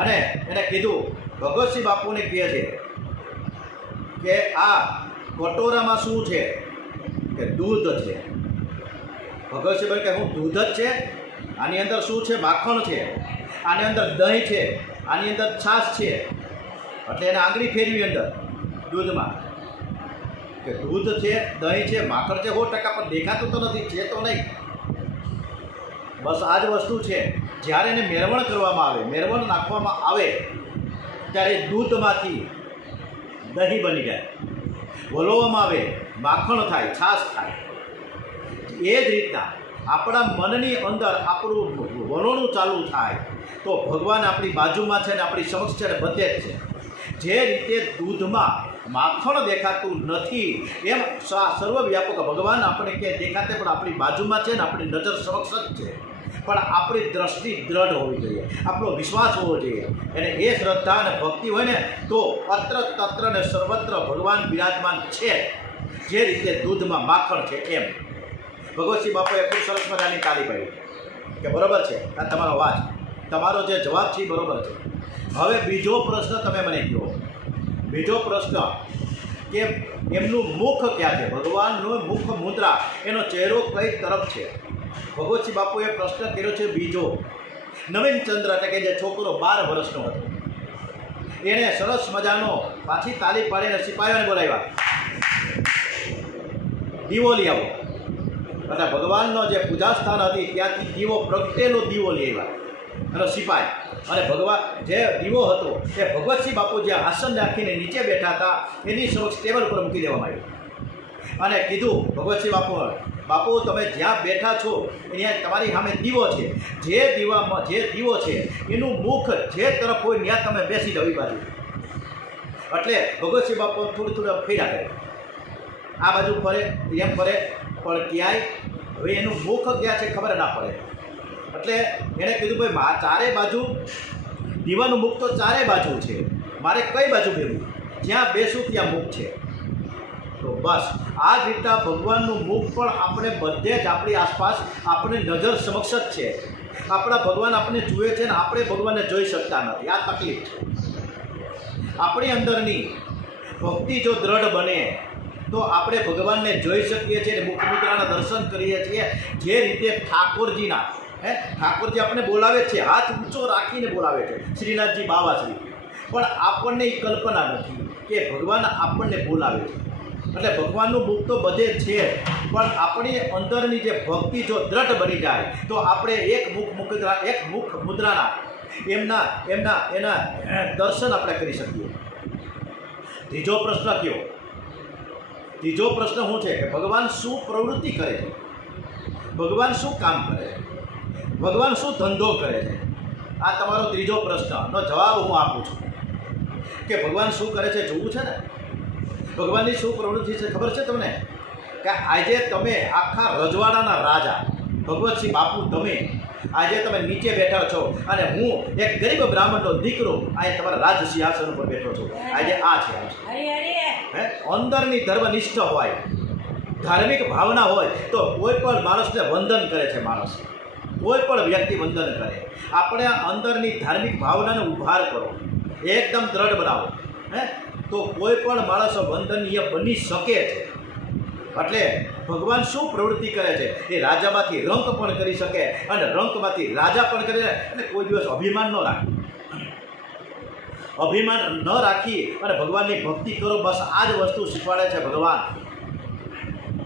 અને એને કીધું, ભગવતસિંહ બાપુને કહે છે કે આ કટોરામાં શું છે? કે દૂધ છે. ભગવતસિંહ ભાઈ કે હું દૂધ જ છે? આની અંદર શું છે? માખણ છે, આની અંદર દહીં છે, આની અંદર છાશ છે. એટલે એને આંગળી ફેરવી અંદર દૂધમાં કે દૂધ છે, દહીં છે, માખણ છે 100%, પણ દેખાતું તો નથી, છે તો નહીં. બસ આ જ વસ્તુ છે. જ્યારે એને મેળવણ કરવામાં આવે, મેળવણ નાખવામાં આવે, ત્યારે દૂધમાંથી દહીં બની જાય, વલોવામાં આવે માખણ થાય, છાશ થાય. એ જ રીતના આપણા મનની અંદર આપણું વલોણું ચાલુ થાય તો ભગવાન આપણી બાજુમાં છે ને આપણી સમક્ષ છે ને બધે જ છે. જે રીતે દૂધમાં માખણ દેખાતું નથી એમ સર્વવ્યાપક ભગવાન આપણે ક્યાંય દેખાતે પણ આપણી બાજુમાં છે ને આપણી નજર સમક્ષ જ છે. પણ આપણી દ્રષ્ટિ દ્રઢ હોવી જોઈએ, આપણો વિશ્વાસ હોવો જોઈએ. અને એ શ્રદ્ધા અને ભક્તિ હોય ને તો અત્ર તત્ર ને સર્વત્ર ભગવાન બિરાજમાન છે. જે રીતે દૂધમાં માખણ છે એમ. ભગવતસિંહ બાપુએ ખૂબ સરસ મજાની તાળી પાડી કે બરાબર છે, આ તમારો વાત, તમારો જે જવાબ છે એ બરાબર છે. હવે બીજો પ્રશ્ન તમે મને કહો. બીજો પ્રશ્ન કે એમનું મુખ ક્યાં છે? ભગવાનનું મુખ મુદ્રા, એનો ચહેરો કઈ તરફ છે? ભગવતસિંહ બાપુએ પ્રશ્ન કર્યો છે બીજો. નવીનચંદ્ર એટલે કે જે છોકરો 12 વર્ષનો હતો, એણે સરસ મજાનો પાછી તાળી પાડીને સિપાહીઓને બોલાવ્યા, દીવો લઈ આવો. અને ભગવાનનો જે પૂજાસ્થાન હતી ત્યાંથી દીવો પ્રગટેલો દીવો લઈ આવ્યા અને સિપાઈ. અને ભગવાન જે દીવો હતો એ ભગવતસિંહ બાપુ જ્યાં આસન રાખીને નીચે બેઠા હતા એની સમક્ષ ટેબલ પર મૂકી દેવામાં આવ્યું અને કીધું, ભગવતસિંહ બાપુ તમે જ્યાં બેઠા છો ત્યાં તમારી સામે દીવો છે. જે દીવામાં જે દીવો છે એનું મુખ જે તરફ હોય ત્યાં તમે બેસી જાઓ એ બાજુ. એટલે ભગવતસિંહ બાપુ થોડું ફેરા કરે, આ બાજુ ફરે, એમ ફરે, પણ ક્યાંય હવે એનું મુખ ક્યાં છે ખબર ના પડે. એટલે એણે કીધું, ભાઈ ચારે બાજુ દીવાનું મુખ તો ચારે બાજુ છે, મારે કઈ બાજુ બેસવું? જ્યાં બેસું ત્યાં મુખ છે. તો બસ આ જ રીતના ભગવાનનું મુખ પણ આપણે બધે જ આપણી આસપાસ આપણે નજર સમક્ષ જ છે. આપણા ભગવાન આપણને જુએ છે ને આપણે ભગવાનને જોઈ શકતા નથી. આ તકલીફ છે. આપણી અંદરની ભક્તિ જો દ્રઢ બને તો આપણે ભગવાનને જોઈ શકીએ છીએ અને મુખમુદ્રાના દર્શન કરીએ છીએ. જે રીતે ઠાકોરજીના ઠાકોરજી આપણને બોલાવે છે, હાથ ઊંચો રાખીને બોલાવે છે, શ્રીનાથજી બાવાશ્રી. પણ આપણને એ કલ્પના નથી કે ભગવાન આપણને બોલાવે છે. એટલે ભગવાનનું મુખ તો બધે છે, પણ આપણી અંદરની જે ભક્તિ જો દ્રઢ બની જાય તો આપણે એક મુખ મુદ્રાના એના દર્શન આપણે કરી શકીએ. ત્રીજો પ્રશ્ન કયો? ત્રીજો પ્રશ્ન શું છે કે ભગવાન શું પ્રવૃત્તિ કરે છે? ભગવાન શું કામ કરે છે? ભગવાન શું ધંધો કરે છે? આ તમારો ત્રીજો પ્રશ્નનો જવાબ હું આપું છું કે ભગવાન શું કરે છે જોવું છે ને. ભગવાનની શું પ્રવૃત્તિ છે ખબર છે તમને? કે આજે તમે આખા રજવાડાના રાજા ભગવતસિંહ બાપુ, આજે તમે નીચે બેઠા છો અને હું એક ગરીબ બ્રાહ્મણનો દીકરો આજે તમારા રાજ સિંહાસન ઉપર બેઠો છું. આજે આ છે અંદરની ધર્મનિષ્ઠ હોય, ધાર્મિક ભાવના હોય તો કોઈ પણ માણસને વંદન કરે છે. માણસ કોઈ પણ વ્યક્તિ વંદન કરે. આપણે અંદરની ધાર્મિક ભાવનાને ઉભાર કરો, એકદમ દ્રઢ બનાવો, તો કોઈ પણ માણસ વંદનીય બની શકે છે. એટલે ભગવાન શું પ્રવૃત્તિ કરે છે? એ રાજામાંથી રંક પણ કરી શકે અને રંકમાંથી રાજા પણ કરે. અને કોઈ દિવસ અભિમાન ન રાખે, અભિમાન ન રાખી અને ભગવાનની ભક્તિ કરો. બસ આ જ વસ્તુ શીખવાડે છે ભગવાન.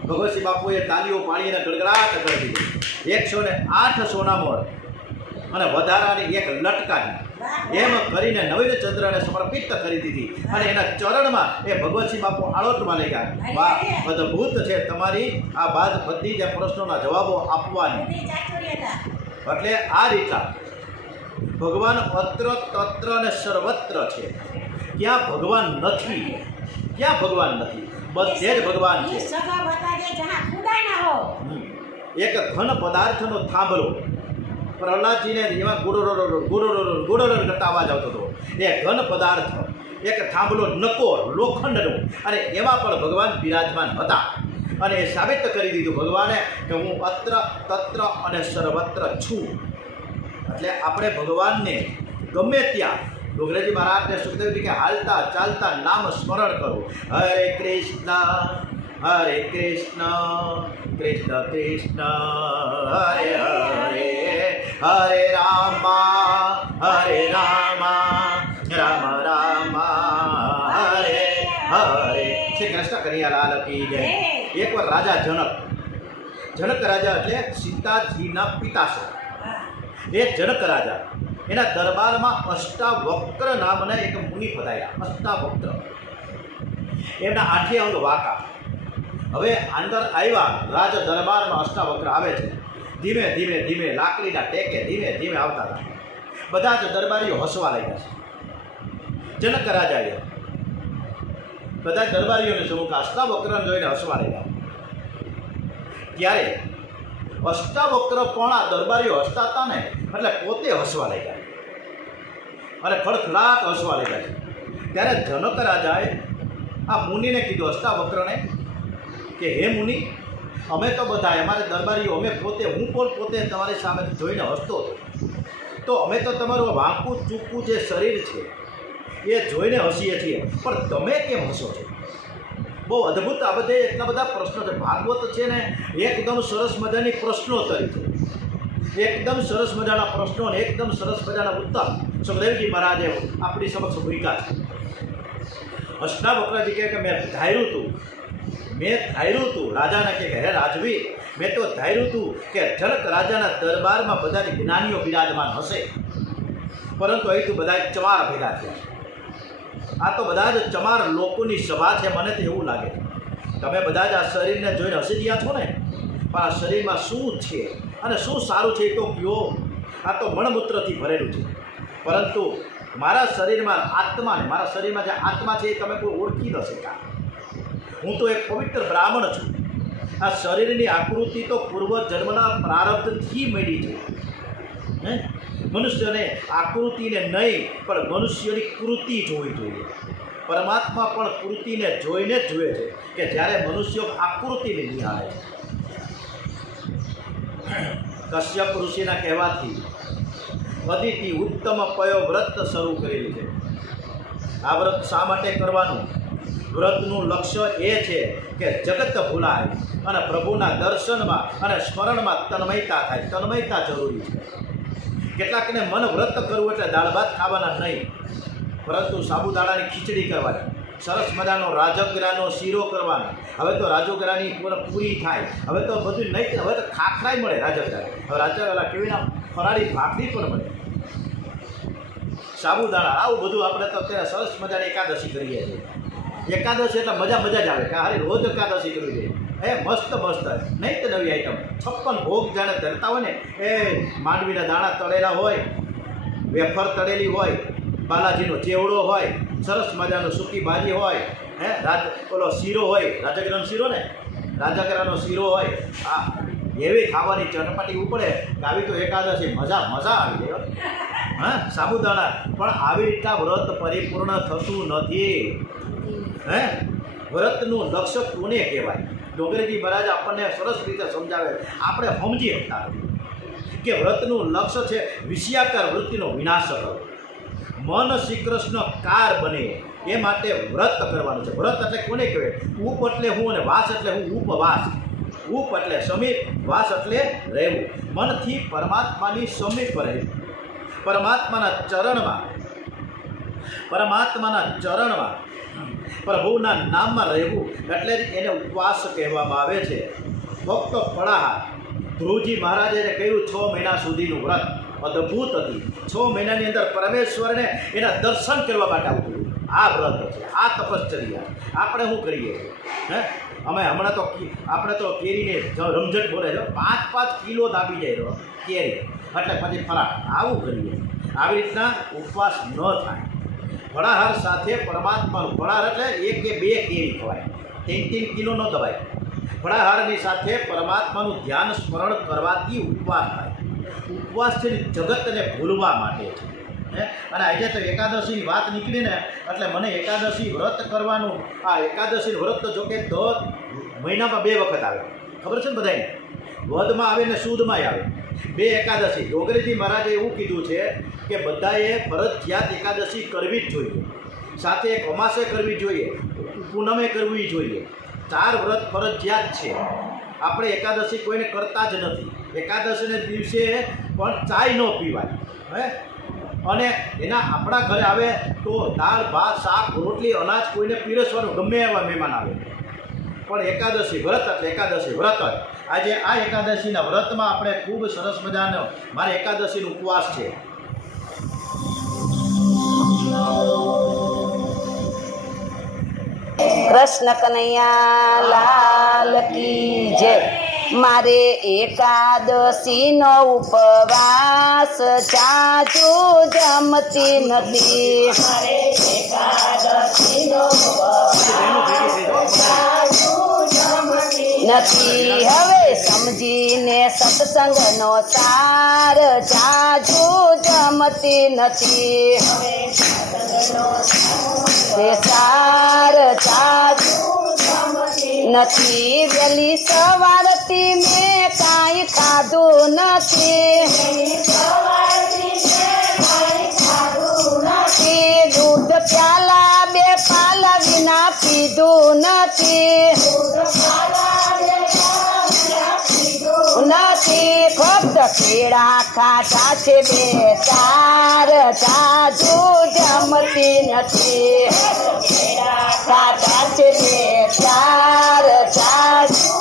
ભગવતસિંહ બાપુએ તાલીઓ પાડીને ગડગડાટ કરી દીધી. 108 સોનામોર અને વધારાની એક લટકાની એમ કરીને નવીનચંદ્રને સમર્પિત કરી દીધી. અને એના ચરણમાં એ ભગવતસિંહ બાપુ આળોટમાં લઈ ગયા. વાહ, અદભુત છે તમારી આ બાદ બધી જે પ્રશ્નોના જવાબો આપવાની. એટલે આ રીતના ભગવાન અત્ર તત્ર ને સર્વત્ર છે. ક્યાં ભગવાન નથી? ક્યાં ભગવાન નથી? બધે જ ભગવાન છે. એક ઘન પદાર્થનો થાંભલો પ્રહલાદજીને એમાં ગુડોર કરતા અવાજ આવતો હતો. એ ઘન પદાર્થ, એક થાંભલો નકોર લોખંડનો, અને એમાં પણ ભગવાન બિરાજમાન હતા. અને એ સાબિત કરી દીધું ભગવાને કે હું અત્ર તત્ર અને સર્વત્ર છું. એટલે આપણે ભગવાનને ગમે ત્યાં ડોગરેજી મહારાજને સુખદેવજી કે હાલતા ચાલતા નામ સ્મરણ કરો. હરે કૃષ્ણ કૃષ્ણ કૃષ્ણ હરે હરે હરે રામ રામ રામ હરે હરે. શ્રી કૃષ્ણ કનૈયાલાલ કી જય. એકવાર રાજા જનક રાજા એટલે સીતાજીના પિતાશ્રી, એ જનક રાજા એના દરબારમાં અષ્ટાવક્ર નામના એક મુનિ પધાર્યા. અષ્ટાવક્ર એમના 8 અંગ વાંકા. હવે અંદર આવ્યા રાજ દરબારમાં અષ્ટાવક્ર આવે છે. ધીમે ધીમે ધીમે લાકડીના ટેકે ધીમે ધીમે આવતા હતા. બધા જ દરબારીઓ હસવા લાગ્યા છે. જનક રાજાએ બધા દરબારીઓને જોયું કે અષ્ટાવક્રને જોઈને હસવા લાગ્યા. ત્યારે અષ્ટાવક્ર પણ આ દરબારીઓ હસતા હતા ને એટલે પોતે હસવા લાગ્યા અને ખડખડાટ હસવા લાગ્યા છે. ત્યારે જનક રાજાએ આ મુનિને કીધું, અષ્ટાવક્રને, કે હે મુનિ, અમે તો બધા અમારે દરબારીઓ અમે પોતે હું પણ પોતે તમારી સામે જોઈને હસતો હતો, તો અમે તો તમારું વાંકું ચૂકવું જે શરીર છે એ જોઈને હસીએ છીએ, પણ તમે કેમ હસો છો? બહુ અદ્ભુત. આ બધે એટલા બધા પ્રશ્નો છે. ભાગવત છે ને એકદમ સરસ મજાની પ્રશ્નોત્તરી છે. એકદમ સરસ મજાના પ્રશ્નો અને એકદમ સરસ મજાના ઉત્તર સુખદેવજી મહારાજે આપણી સમક્ષ મૂક્યા છે. અષ્ટાવક્રજી કહે કે મેં ધાર્યું હતું રાજાને કહે હે રાજવીર, મેં તો ધાર્યું હતું કે જનક રાજાના દરબારમાં બધા જ જ્ઞાનીઓ બિરાજમાન હશે, પરંતુ અહીં તો બધા ચમાર ભેગા થયા. આ તો બધા જ ચમાર લોકોની સભા છે. મને તો એવું લાગે તમે બધા જ આ શરીરને જોઈને હસી રહ્યા છો ને, પણ આ શરીરમાં શું છે અને શું સારું છે એ તો કયો. આ તો મણમૂત્રથી ભરેલું છે, પરંતુ મારા શરીરમાં જે આત્મા છે એ તમે કોઈ ઓળખી ન શક્યા. હું તો એક પવિત્ર બ્રાહ્મણ છું. આ શરીરની આકૃતિ તો પૂર્વ જન્મના પ્રારબ્ધથી મળી છે. મનુષ્યને આકૃતિને નહીં પણ મનુષ્યની કૃતિ જોવી જોઈએ. પરમાત્મા પણ કૃતિને જોઈને જ જુએ છે કે જ્યારે મનુષ્યો આકૃતિને નિહાળે છે. કશ્યપ ઋષિના કહેવાથી અદિતિ ઉત્તમ પયો વ્રત શરૂ કરેલું છે. આ વ્રત શા માટે કરવાનું? વ્રતનું લક્ષ્ય એ છે કે જગત ભૂલાય અને પ્રભુના દર્શનમાં અને સ્મરણમાં તન્મયતા થાય. તન્મયતા જરૂરી છે. કેટલાકને મન વ્રત કરવું એટલે દાળ ભાત ખાવાના નહીં, પરંતુ સાબુદાણાની ખીચડી કરવાની, સરસ મજાનો રાજગરાનો શીરો કરવાનો. હવે તો રાજગરાની પૂરી થાય, હવે તો બધું નહીં, હવે તો ખાખરાય મળે રાજગરા. હવે રાજગરા કેવીના ફરાળી ભાખરી પણ મળે, સાબુદાણા, આવું બધું આપણે તો અત્યારે સરસ મજાની એકાદશી કરીએ છીએ. એકાદશી એટલે મજા જ આવે કે હારી રોજ એકાદશી કરવી જોઈએ. મસ્ત નહીં તો નવી આઈટમ 56 ભોગ જાણે ધરતા હોય ને, એ માંડવીના દાણા તળેલા હોય, વેફર તળેલી હોય, બાલાજીનો ચેવડો હોય, સરસ મજાનો સૂકી ભાજી હોય, ઓલો શીરો હોય, રાજગરાનો શીરો હોય. હા, એવી ખાવાની ચટપટી ઉપડે કે આવી તો એકાદશી મજા આવી જાય. સાબુદાણા પણ આવી રીતના વ્રત પરિપૂર્ણ થતું નથી. વ્રતનું લક્ષ્ય કોને કહેવાય? ડોગરેજી મહારાજ આપણને સરસ રીતે સમજાવે, આપણે સમજી શકતા નથી કે વ્રતનું લક્ષ્ય છે વિષયાકાર વૃત્તિનો વિનાશ કરવો. મન શ્રી કૃષ્ણ કાર બને એ માટે વ્રત કરવાનું છે. વ્રત એટલે કોને કહેવાય? ઉપ એટલે હું અને વાસ એટલે હું. ઉપવાસ, ઉપ એટલે સમીપ, વાસ એટલે રહેવું. મનથી પરમાત્માની સમીપ રહેવું, પરમાત્માના ચરણમાં પ્રભુના નામમાં રહેવું, એટલે જ એને ઉપવાસ કહેવામાં આવે છે. ફક્ત ફળાહાર. ધ્રુવજી મહારાજે કહ્યું 6 મહિના સુધીનું વ્રત અદ્ભુત હતી. 6 મહિનાની અંદર પરમેશ્વરને એના દર્શન કરવા માટે આવતું. આ વ્રત છે, આ તપશ્ચર્યા. આપણે શું કરીએ? અમે હમણાં તો આપણે તો કેરીને રમઝટ બોલે છે, 5 કિલો દાબી જાય કેરી, એટલે પછી ફરાળ. આવું કરીએ. આવી રીતના ઉપવાસ ન થાય. ફળાહાર સાથે પરમાત્માનું, ફળાહાર એટલે 1 કે 2 કેરી ખવાય, 3 કિલો ન દબાય. ફળાહારની સાથે પરમાત્માનું ધ્યાન સ્મરણ કરવાથી ઉપવાસ થાય. ઉપવાસ છે જગતને ભૂલવા માટે છે. અને આજે તો એકાદશીની વાત નીકળીને એટલે મને એકાદશી વ્રત કરવાનું, આ એકાદશી વ્રત તો જોકે મહિનામાં 2 વખત આવે, ખબર છે ને બધાને? વધમાં આવે ને સુદમાં આવે, 2 એકાદશી. ડોગરીજી મહારાજે એવું કીધું છે કે બધાએ ફરજિયાત એકાદશી કરવી જ જોઈએ, સાથે એક અમાસે કરવી જોઈએ, પૂનમે કરવી જોઈએ. 4 વ્રત ફરજિયાત છે. આપણે એકાદશી કોઈને કરતા જ નથી. એકાદશીને દિવસે પણ ચાય ન પીવાય, હે. અને એના આપણા ઘરે આવે તો દાળ ભાત શાક રોટલી અનાજ કોઈને પીરસવાનું, ગમે એવા મહેમાન આવે. પણ એકાદશી વ્રત એટલે એકાદશી વ્રત જ. આજે આ એકાદશીના વ્રતમાં આપણે ખૂબ સરસ મજાનો, મારે એકાદશીનો ઉપવાસ છે. કૃષ્ણ કનૈયા લાલ કી જય. મારે એકાદશીનો ઉપવાસ ચાચુ જમતી નથી. નથી હવે સમજીને સત્સંગનો સાર ચાચુ જમતી નથી. તે સાર ચાચુ નથી. વહેલી સવારથી મેં કાંઈ ખાધું નથી. દૂધ પ્યાલા 2 પાલા વિના પીધું નથી. ફક્ત કેળા ખાધા છે 2-4 ચાચુ જમતી નથી. ખાધા છે 2-4 ચાચુ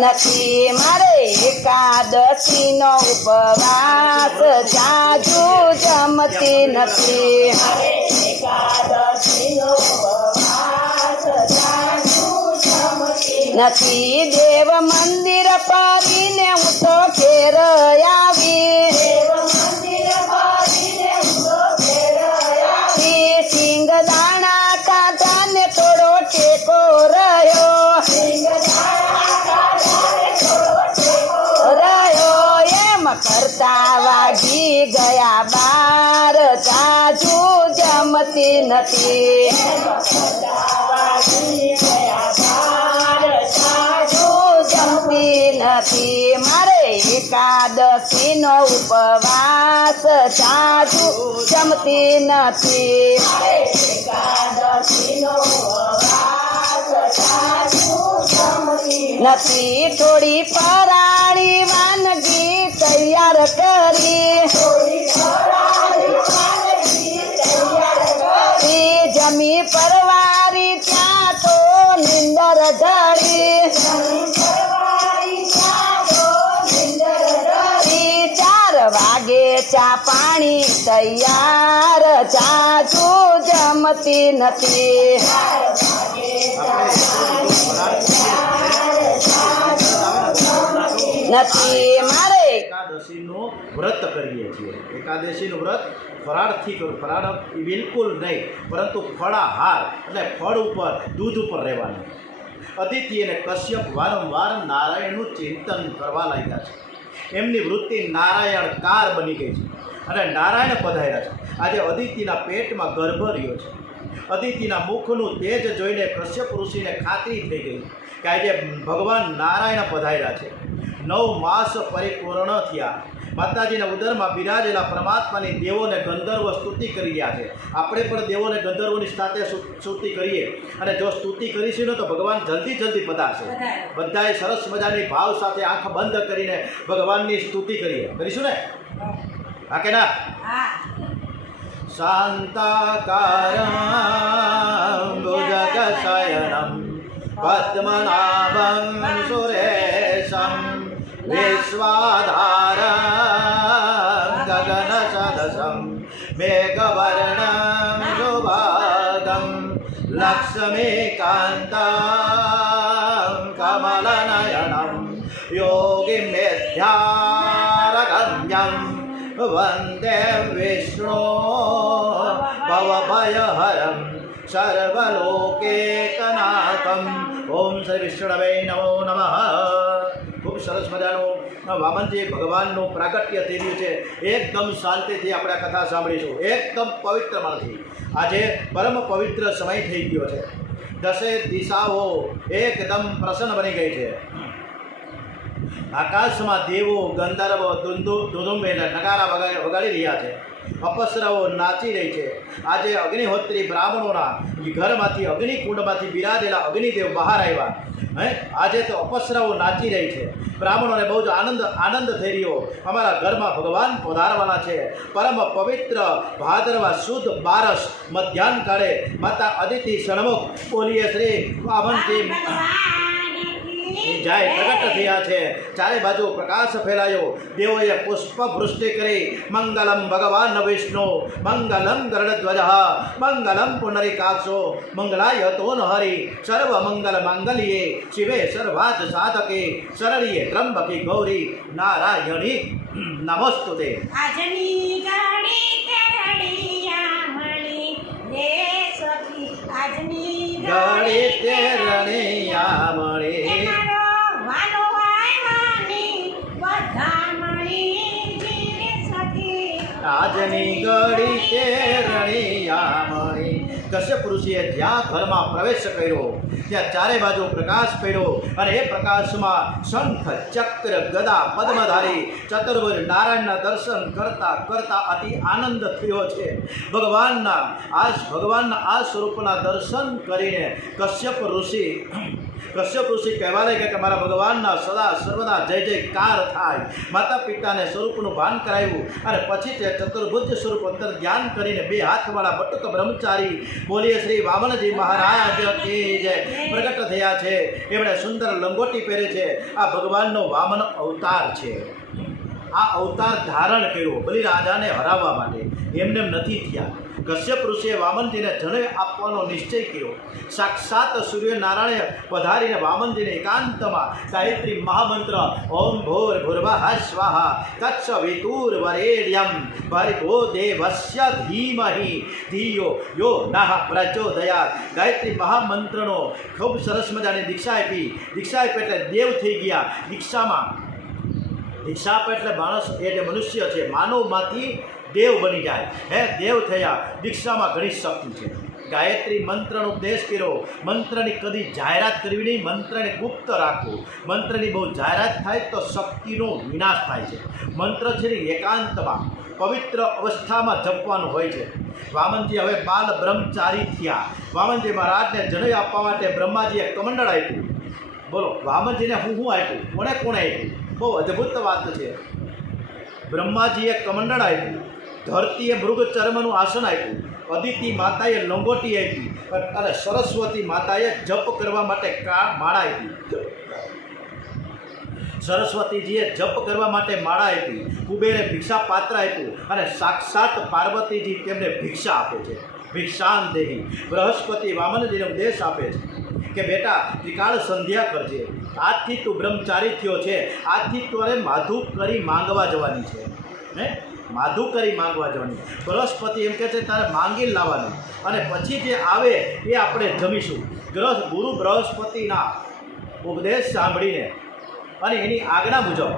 નથી. મારે એકાદશીનો ઉપવાસ ચાચુ જમતી નથી. નથી. દેવ મંદિર પરીને હું તો ઘેર આવી. સિંગ દાણા કાઢા ને થોડો ટેકો રહ્યો. એમ કરતા વાગી ગયા 12 ચાચુ જમતી નથી. નથી. મારે એકાદશીનો ઉપવાસ ચાચુ જમતી નથી. નથી. થોડી ફરાળી વાનગી તૈયાર કરી. જમી પરવારી ત્યાં તો નિંદર ઢળી. 4 વાગે ચા પાણી તૈયાર ચાચુ જમતી નથી. નથી. મારે એકાદશીનું વ્રત કરીએ છીએ. એકાદશીનું વ્રત ફરાળથી કરું. ફરાળ બિલકુલ નહીં, પરંતુ ફળાહાર એટલે ફળ ઉપર દૂધ ઉપર રહેવાનું. અદિતિ અને કશ્યપ વારંવાર નારાયણનું ચિંતન કરવા લાગ્યા છે. એમની વૃત્તિ નારાયણકાર બની ગઈ છે અને નારાયણ પધાર્યા છે. આજે અદિતિના પેટમાં ગર્ભ રહ્યો છે. અદિતિના મુખનું તેજ જોઈને કશ્યપ ઋષિને ખાતરી થઈ ગઈ કે આજે ભગવાન નારાયણ પધાર્યા છે. 9 માસ પરિપૂર્ણ થયા. માતાજીના ઉદરમાં બિરાજેલા પરમાત્માની દેવોને ગંધર્વ સ્તુતિ કરી રહ્યા છે. આપણે પણ દેવોને ગંધર્વોની સાથે સ્તુતિ કરીએ, અને જો સ્તુતિ કરીશું ને તો ભગવાન જલ્દી પધારશે. બધાએ સરસ મજાની ભાવ સાથે આંખ બંધ કરીને ભગવાનની સ્તુતિ કરીશું ને? હા કે ના? શાંતાકારં ભુજગશયનં પદ્મનાભં સુરેશં વિશ્વાધારં ગગનસદસં મેઘવર્ણં શુભાંગં લક્ષ્મીકાન્तं કમલનયनं યોગિમેધ્યારગમ્યં વંદે વિષ્ણુ ભવભયહરં સર્વલોકેકનાથમ. ઓમ શ્રી વિષ્ણવે નમો નમઃ. ખૂબ સરસ મજાનું વામનજી ભગવાનનું પ્રાગટ્ય થઈ રહ્યું છે. એકદમ શાંતિથી આપણે કથા સાંભળીશું, એકદમ પવિત્ર મનથી. આજે પરમ પવિત્ર સમય થઈ ગયો છે. દસે દિશાઓ એકદમ પ્રસન્ન બની ગઈ છે. આકાશમાં દેવો ગંધર્વો ધુધુંબે નગારા વગાડી રહ્યા છે. અપ્સરાઓ નાચી રહી છે. આજે અગ્નિહોત્રી બ્રાહ્મણોના ઘરમાંથી અગ્નિકુંડમાંથી બિરાજેલા અગ્નિદેવ બહાર આવ્યા. આજે તો અપ્સરાઓ નાચી રહી છે. બ્રાહ્મણોને બહુ જ આનંદ થઈ રહ્યો. અમારા ઘરમાં ભગવાન પધારવાના છે. પરમ પવિત્ર ભાદરવા શુદ્ધ બારસ મધ્યાહન કાળે માતા અદિતિ ષણમુખ બોલીએ શ્રી વામનજી જાય પ્રગટ થયા છે. ચારે બાજુ પ્રકાશ ફેલાયો. દેવોએ પુષ્પ વૃષ્ટિ કરી મંગલમ ભગવાન વિષ્ણુ મંગલમ ગરુડધ્વજ મંગલમ પુનરીકાક્ષો મંગલાય તો હરિ સર્વ મંગલ માંગલ્યે શિવે સર્વાર્થ સાધકે શરણ્યે ત્રંબકે ગૌરી નારાયણી નમસ્તુતે. આજની ઘડી તેરડિયા મળી રે સખી આજની ઘડી તે રણિયા મળી મારો વાનો આયવાની બધા મળી રે સખી આજની ઘડી તે રણિયા મળી. કશ્યપ ઋષિએ જ્યાં ઘરમાં પ્રવેશ કર્યો ત્યાં ચારે બાજુ પ્રકાશ પડ્યો અને એ પ્રકાશમાં શંખ ચક્ર ગદા પદ્મધારી ચતુર્ભુજ નારાયણના દર્શન કરતા કરતા અતિ આનંદ થયો છે. ભગવાનના આ સ્વરૂપના દર્શન કરીને કશ્યપ ઋષિ કહેવા લાગ્યા કે મારા ભગવાનના સદા સર્વદા જય જયકાર થાય. માતા પિતાને સ્વરૂપનું ભાન કરાવ્યું અને પછી તે ચતુર્ભુજ સ્વરૂપ અંતર ધ્યાન કરીને બે હાથવાળા બટુક બ્રહ્મચારી બોલીએ શ્રી વામનજી મહારાજ કી જય પ્રગટ થયા છે. એમણે સુંદર લંગોટી પહેરે છે. આ ભગવાનનો વામન અવતાર છે. આ અવતાર ધારણ કર્યો બલિરાજાને હરાવવા માટે. એમને નથી થયા. કશ્યપ ઋષિએ વામનજીને જનોઈ આપવાનો નિશ્ચય કર્યો. સાક્ષાત સૂર્યનારાયણે પધારીને વામનજીને એકાંતમાં ગાયત્રી મહામંત્ર ઓમ ભૂર ભૂર્વઃ સ્વાહા તત્સવિતુર્વરેણ્યં ભર્ગો દેવસ્ય ધીમહિ ધિયો યો નઃ પ્રચોદયાત. ગાયત્રી મહામંત્રનો ખૂબ સરસ મજાની દીક્ષા આપી. દીક્ષા આપી એટલે દેવ થઈ ગયા. દીક્ષા આપે એટલે માણસ એ જે મનુષ્ય છે માનવમાંથી દેવ બની જાય. દેવ થયા. દીક્ષામાં ઘણી શક્તિ છે. ગાયત્રી મંત્રનો ઉપદેશ કર્યો. મંત્રની કદી જાહેરાત કરવી નહીં. મંત્રને ગુપ્ત રાખવું. મંત્રની બહુ જાહેરાત થાય તો શક્તિનો વિનાશ થાય છે. મંત્ર છે ને એકાંતમાં પવિત્ર અવસ્થામાં જપવાનું હોય છે. વામનજી હવે બાલ બ્રહ્મચારી થયા. વામનજી મહારાજને જનોઈ આપવા માટે બ્રહ્માજીએ કમંડળ આપ્યું. બોલો વામનજીને હું આપ્યું? કોણે આપ્યું? બહુ અદ્ભુત વાત છે. બ્રહ્માજીએ કમંડળ આપ્યું. ધરતીએ મૃગ ચર્મનું આસન આપ્યું. અદિતિ માતાએ લંગોટી આપી અને સરસ્વતી માતાએ જપ કરવા માટે માળા આપી. સરસ્વતીજીએ જપ કરવા માટે માળા આપી. કુબેરે ભિક્ષા પાત્ર આપ્યું અને સાક્ષાત પાર્વતીજી તેમને ભિક્ષા આપે છે. ભિક્ષાન દેહી. બૃહસ્પતિ વામનજીને ઉપદેશ આપે છે કે બેટા ત્રિકાળ સંધ્યા કરજે. આજથી તું બ્રહ્મચારી થયો છે. આજથી તારે માધુ કરી માંગવા જવાની છે. માધુ કરી માંગવા જવાની. બૃહસ્પતિ એમ કહે છે તારે માંગી લાવવાનું અને પછી જે આવે એ આપણે જમીશું. ગુરુ બૃહસ્પતિના ઉપદેશ સાંભળીને અને એની આજ્ઞા મુજબ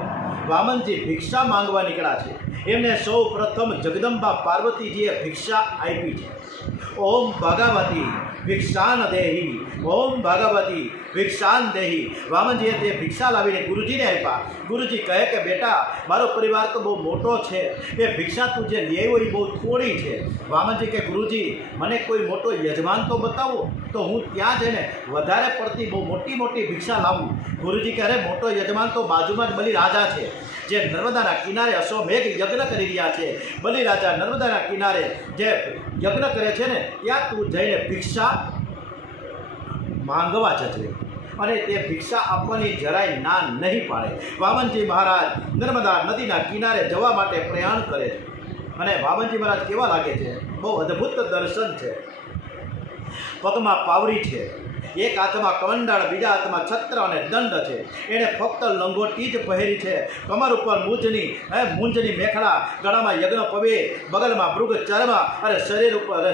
વામનજી ભિક્ષા માંગવા નીકળ્યા છે. એમને સૌ પ્રથમ જગદંબા પાર્વતીજીએ ભિક્ષા આપી છે. ઓમ ભગવતી ભિક્ષાન દેહી. ઓમ ભગવતી ભિક્ષાન દેહી. વામનજીએ તે ભિક્ષા લાવીને ગુરુજીને આપ્યા. ગુરુજી કહે કે બેટા મારો પરિવાર તો બહુ મોટો છે. એ ભિક્ષા તું જે લઈ હોય એ બહુ થોડી છે. વામનજી કે ગુરુજી મને કોઈ મોટો યજમાન તો બતાવો તો હું ત્યાં જઈને વધારે પડતી બહુ મોટી ભિક્ષા લાવું. ગુરુજી કહે અરે મોટો યજમાન તો બાજુમાં જ બલિરાજા છે જે નર્મદાના કિનારે અશ્વમેઘ યજ્ઞ કરી રહ્યા છે. બલિરાજા નર્મદાના કિનારે જે યજ્ઞ કરે છે ને ત્યાં તું જઈને ભિક્ષા માંગવા જજે અને તે ભિક્ષા આપવાની જરાય ના નહીં પાડે. વામનજી મહારાજ નર્મદા નદીના કિનારે જવા માટે પ્રયાણ કરે છે. અને વામનજી મહારાજ કેવા લાગે છે? બહુ અદ્ભુત દર્શન છે. પગમાં પાવડી છે. એક હાથમાં કમંડળ, બીજા હાથમાં છત્ર અને દંડ છે. એણે ફક્ત લંગોટી જ પહેરી છે. કમર ઉપર મૂંજની મેખલા, ગળામાં યજ્ઞ પવે, બગલમાં મૃગ ચર્મ અને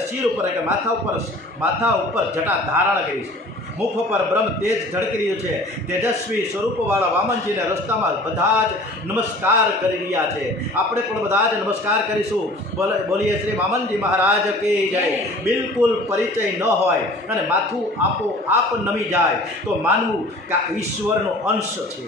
શિર ઉપર કે માથા ઉપર જટા ધારણ કરી છે. મુખ પર બ્રહ્મ તેજ ઝળકી રહ્યું છે. તેજસ્વી સ્વરૂપવાળા વામનજીને રસ્તામાં બધા જ નમસ્કાર કરી રહ્યા છે. આપણે પણ બધા જ નમસ્કાર કરીશું. બોલીએ શ્રી વામનજી મહારાજ કી જય. બિલકુલ પરિચય ન હોય અને માથું આપોઆપ નમી જાય તો માનવું કે આ ઈશ્વરનો અંશ છે.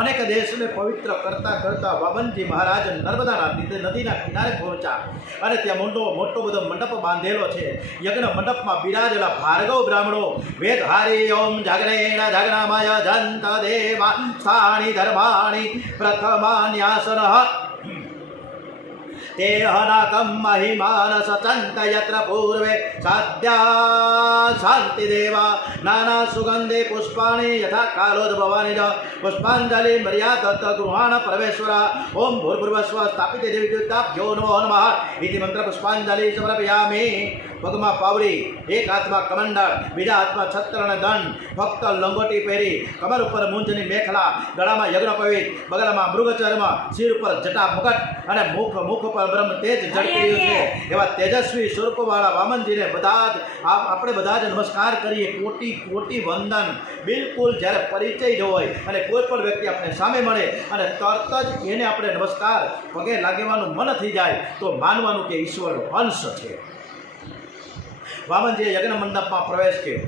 અનેક દેશને પવિત્ર કરતા કરતા વામનજી મહારાજ નર્મદાના નદીના કિનારે પહોંચ્યા અને ત્યાં મોટો બધો મંડપ બાંધેલો છે. યજ્ઞ મંડપમાં બિરાજેલા ભાર્ગવ બ્રાહ્મણો વેદ હારી ઓમ જાગરેણ જાગનામય જંત દેવા સ્થાણી ધર્માણી પ્રથમાન્યાસન તે હનાકમ મહિમાન સચંત યત્ર પૂર્વે સાધ્યા શાંતિ દેવા નાના સુગંધે પુષ્પાણી યથા કાલોદ્ભવાની જ પુષ્પાંજલિ મર્યાદત્ત ગૃહાણ પ્રવેશ્વરા ઓમ ભૂર્ભુવસ્વ સ્થાપિત દેવીતાભ્યો નમો નમઃ ઇતિ મંત્ર પુષ્પાંજલિ સમર્પયામિ. પગમાં પાવડી, એક હાથમાં કમંડળ, બીજા હાથમાં છત્ર અને દંડ, ફક્ત લંગોટી પહેરી, કમર ઉપર મૂંજની મેખલા, ગળામાં યજ્ઞપવિત, બગલમાં મૃગચર્મ, શિર ઉપર જટા મુકટ અને મુખ પર બ્રહ્મ તેજ ઝળકી રહ્યું છે. એવા તેજસ્વી સ્વરૂપવાળા વામનજીને બધા જ આપણે બધા જ નમસ્કાર કરીએ. કોટી કોટી વંદન. બિલકુલ જ્યારે પરિચય જ હોય અને કોઈ પણ વ્યક્તિ આપણે સામે મળે અને તરત જ એને આપણે નમસ્કાર પગે લાગવાનું મન થઈ જાય તો માનવાનું કે ઈશ્વરનો અંશ છે. વામનજીએ યજ્ઞ મંડપમાં પ્રવેશ કર્યો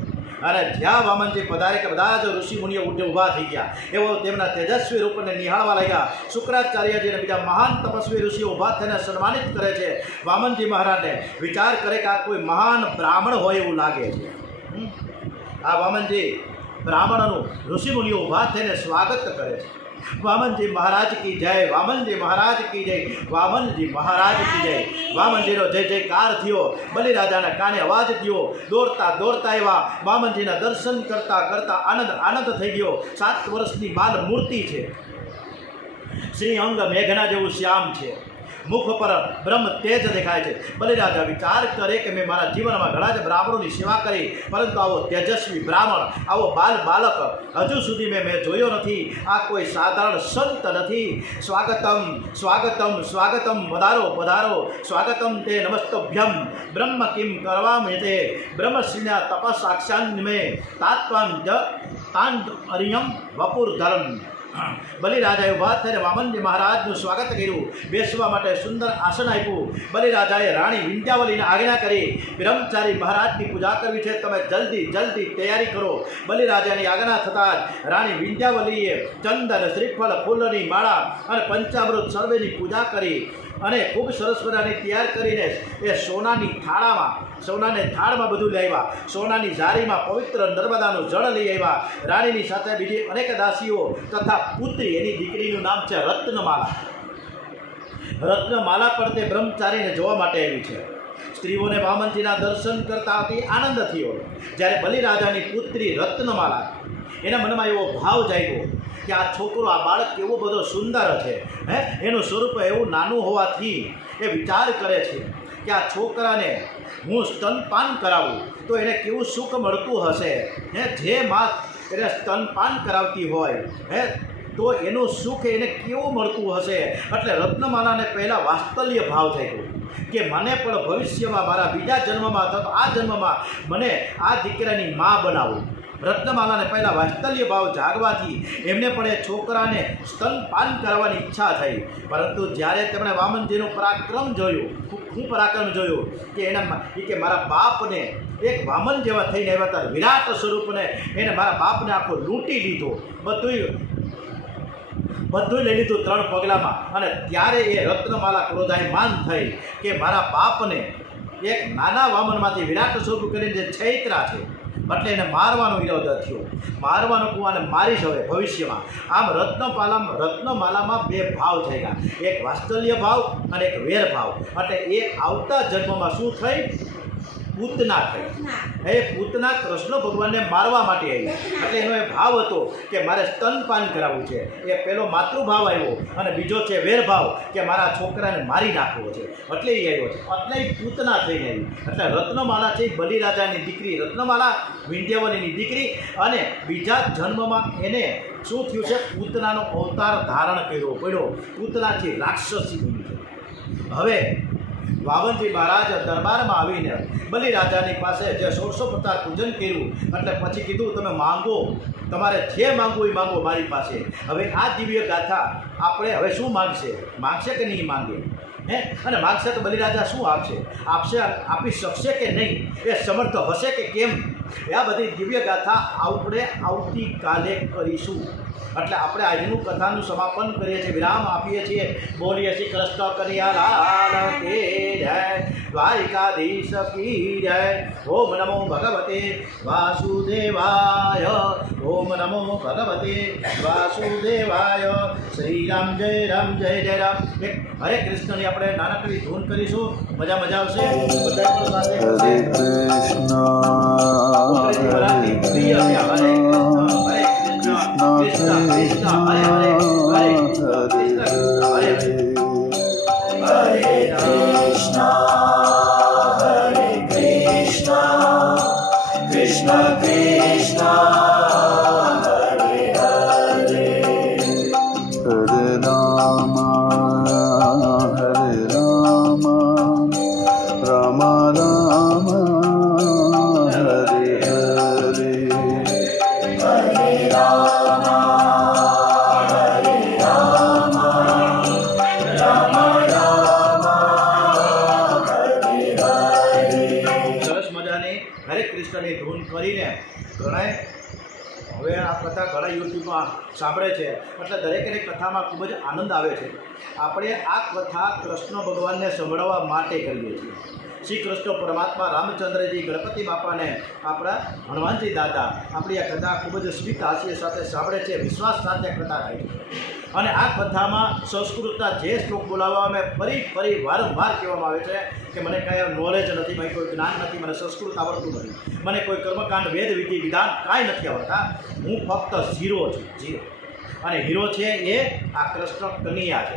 અને જ્યાં વામનજી પધારે કે બધા જ ઋષિ મુનિઓ ઊભા થઈ ગયા. એવો તેમના તેજસ્વી રૂપને નિહાળવા લાગ્યા. શુક્રાચાર્યજી અને બીજા મહાન તપસ્વી ઋષિઓ ઊભા થઈને સન્માનિત કરે છે. વામનજી મહારાજને વિચાર કરે કે આ કોઈ મહાન બ્રાહ્મણ હોય એવું લાગે છે. આ વામનજી બ્રાહ્મણનું ઋષિ મુનિઓ ઊભા થઈને સ્વાગત કરે છે. વામનજી મહારાજ કી જય. વામનજી મહારાજ કી જય. વામનજી મહારાજ કી જય. વામનજીનો જય જયકાર થયો. બલિરાજાના કાને અવાજ થયો. દોડતા દોડતા એવા વામનજીના દર્શન કરતા કરતા આનંદ થઈ ગયો. 7 વર્ષની બાલ મૂર્તિ છે. શ્રી અંગ મેઘના જેવું શ્યામ છે. મુખ પર બ્રહ્મ તેજ દેખાય છે. બલિરાજા વિચાર કરે કે મેં મારા જીવનમાં ઘણા જ બ્રાહ્મણોની સેવા કરી, પરંતુ આવો તેજસ્વી બ્રાહ્મણ, આવો બાલક હજુ સુધી મેં જોયો નથી. આ કોઈ સાધારણ સંત નથી. સ્વાગતમ સ્વાગતમ સ્વાગતમ, પધારો પધારો, સ્વાગતમ તે નમસ્તભ્યમ. બ્રહ્મ કિમ કરવામે તે બ્રહ્મશ્રીના તપસાક્ષાન મેં તાત્વાન તાન અરિયમ વપુર ધર્મ. બલિરાજાએ ઊભા થઈને વામનજી મહારાજનું સ્વાગત કર્યું. બેસવા માટે સુંદર આસન આપ્યું. બલિરાજાએ રાણી વિંધ્યાવલીને આજ્ઞા કરી, બ્રહ્મચારી મહારાજની પૂજા કરવી છે, તમે જલ્દી તૈયારી કરો. બલિરાજાની આજ્ઞા થતાં જ રાણી વિંધ્યાવલીએ ચંદન, શ્રીફળ, ફૂલની માળા અને પંચામૃત સર્વેની પૂજા કરી અને ખૂબ સરસ મજાની તૈયાર કરીને એ સોનાની થાળમાં બધું લઈ આવ્યા. સોનાની ઝારીમાં પવિત્ર નર્મદાનું જળ લઈ આવ્યા. રાણીની સાથે બીજી અનેક દાસીઓ તથા પુત્રી, એની દીકરીનું નામ છે રત્નમાલા. રત્નમાલા પણ તે બ્રહ્મચારીને જોવા માટે આવી છે. સ્ત્રીઓને વામનજીના દર્શન કરતા અતિ આનંદ થયો. જ્યારે બલિરાજાની પુત્રી રત્નમાલા, એના મનમાં એવો ભાવ જાગ્યો કે આ છોકરો, આ બાળક કેવો બધો સુંદર છે. એનું સ્વરૂપ એવું નાનું હોવાથી એ વિચાર કરે છે કે આ છોકરાને હું સ્તનપાન કરાવું તો એને કેવું સુખ મળતું હશે. જે માં એને સ્તનપાન કરાવતી હોય તો એનું સુખ એને કેવું મળતું હશે. એટલે રત્નમાલાને પહેલાં વાત્સલ્ય ભાવ થઈ ગયો કે મને પણ ભવિષ્યમાં મારા બીજા જન્મમાં અથવા તો આ જન્મમાં મને આ દીકરાની મા બનાવું. રત્નમાલાને પહેલાં વાત્સલ્ય ભાવ જાગવાથી એમને પણ એ છોકરાને સ્તનપાન કરાવવાની ઈચ્છા થઈ. પરંતુ જ્યારે તેમણે વામનજીનું પરાક્રમ જોયું, શું પરાક્રમ જોયું કે મારા બાપને એક વામન જેવા થઈને આવ્યા હતા, વિરાટ સ્વરૂપને એને મારા બાપને આખો લૂંટી લીધો, બધું લઈ લીધું 3 પગલામાં. અને ત્યારે એ રત્નમાલા ક્રોધાયમાન થઈ કે મારા બાપને એક નાના વામનમાંથી વિરાટ સ્વરૂપ કરીને જે છૈત્રા છે એટલે એને મારવાનો વિરોધ થયો. મારવાનો કુવાને મારીશ હવે ભવિષ્યમાં. આમ રત્નમાલામાં 2 ભાવ થઈ ગયા, એક વાત્સલ્ય ભાવ અને એક વેર ભાવ. એટલે એ આવતા જન્મમાં શું થઈ? પૂતના થઈ. એ પૂતના કૃષ્ણ ભગવાનને મારવા માટે આવી. એટલે એનો એ ભાવ હતો કે મારે સ્તનપાન કરાવવું છે. એ પહેલો માતૃભાવ આવ્યો અને બીજો છે વેરભાવ કે મારા છોકરાને મારી નાખવો છે. એટલે એ આવ્યો છે. એટલે પૂતના થઈને આવી. એટલે રત્નમાલા છે બલિરાજાની દીકરી, રત્નમાલા વિંધ્યાવલીની દીકરી. અને બીજા જન્મમાં એને શું થયું છે? પૂતનાનો અવતાર ધારણ કર્યો પડ્યો. પૂતનાથી રાક્ષસી બની છે. હવે વામનજી મહારાજ દરબારમાં આવીને બલિરાજાની પાસે જે 1650 પૂજન કર્યું એટલે પછી કીધું તમે માંગો, તમારે જે માંગવું એ માંગો મારી પાસે. હવે આ દિવ્ય ગાથા આપણે હવે શું માંગશે કે નહીં માંગે? અને માગશે તો બલિરાજા શું આપશે, આપી શકશે કે નહીં, એ સમર્થ હશે કે કેમ? આ બધી દિવ્ય ગાથા આપણે આવતીકાલે કરીશું. એટલે આપણે આજનું કથાનું સમાપન કરીએ છીએ, વિરામ આપીએ છીએ. બોલીએ શ્રી કૃષ્ણ કનૈયાલાલ કે જય, દ્વારિકાધીશ કી જય. ઓમ નમો ભગવતે વાસુદેવાય, ઓમ નમો ભગવતે વાસુદેવાય. શ્રી રામ જય રામ જય જય રામ. એક હરે કૃષ્ણની આપણે નાનકડી ધૂન કરીશું, મજા આવશે. બધા પણ સાથે હરે કૃષ્ણ અંગ્રેજી મરાઠી પ્રિય છે. હરે કૃષ્ણ કૃષ્ણ હરે હરે, હરે કૃષ્ણ હરે હરે. હરે કૃષ્ણ હરે કૃષ્ણ કૃષ્ણ કૃષ્ણ હરે હરે. હરે રામ રામ રામ હરે હરે. હરે રામ સરસ મજાની હરે કૃષ્ણની ધૂન કરીને ઘણાય હવે આ કથા ઘણા યુટ્યુબમાં સાંભળે છે એટલે દરેકને કથામાં ખૂબ જ આનંદ આવે છે. આપણે આ કથા કૃષ્ણ ભગવાનને સંભળાવવા માટે કરીએ છીએ. શ્રી કૃષ્ણ પરમાત્મા રામચંદ્રજી ગણપતિ બાપાને આપણા હનુમાનજી દાદા આપણી આ કથા ખૂબ જ સ્મિત હાસ્ય સાથે સાંભળે છે, વિશ્વાસ સાથે કથા થાય છે. અને આ કથામાં સંસ્કૃતના જે શ્લોક બોલાવવામાં ફરી વારંવાર કહેવામાં આવે છે કે મને કાંઈ નોલેજ નથી, મને કોઈ જ્ઞાન નથી, મને સંસ્કૃત આવડતું નથી, મને કોઈ કર્મકાંડ વેદ વિધિ વિધાન કાંઈ નથી આવડતા, હું ફક્ત ઝીરો છું, ઝીરો. અને હીરો છે એ આ કૃષ્ણ કનૈયા છે,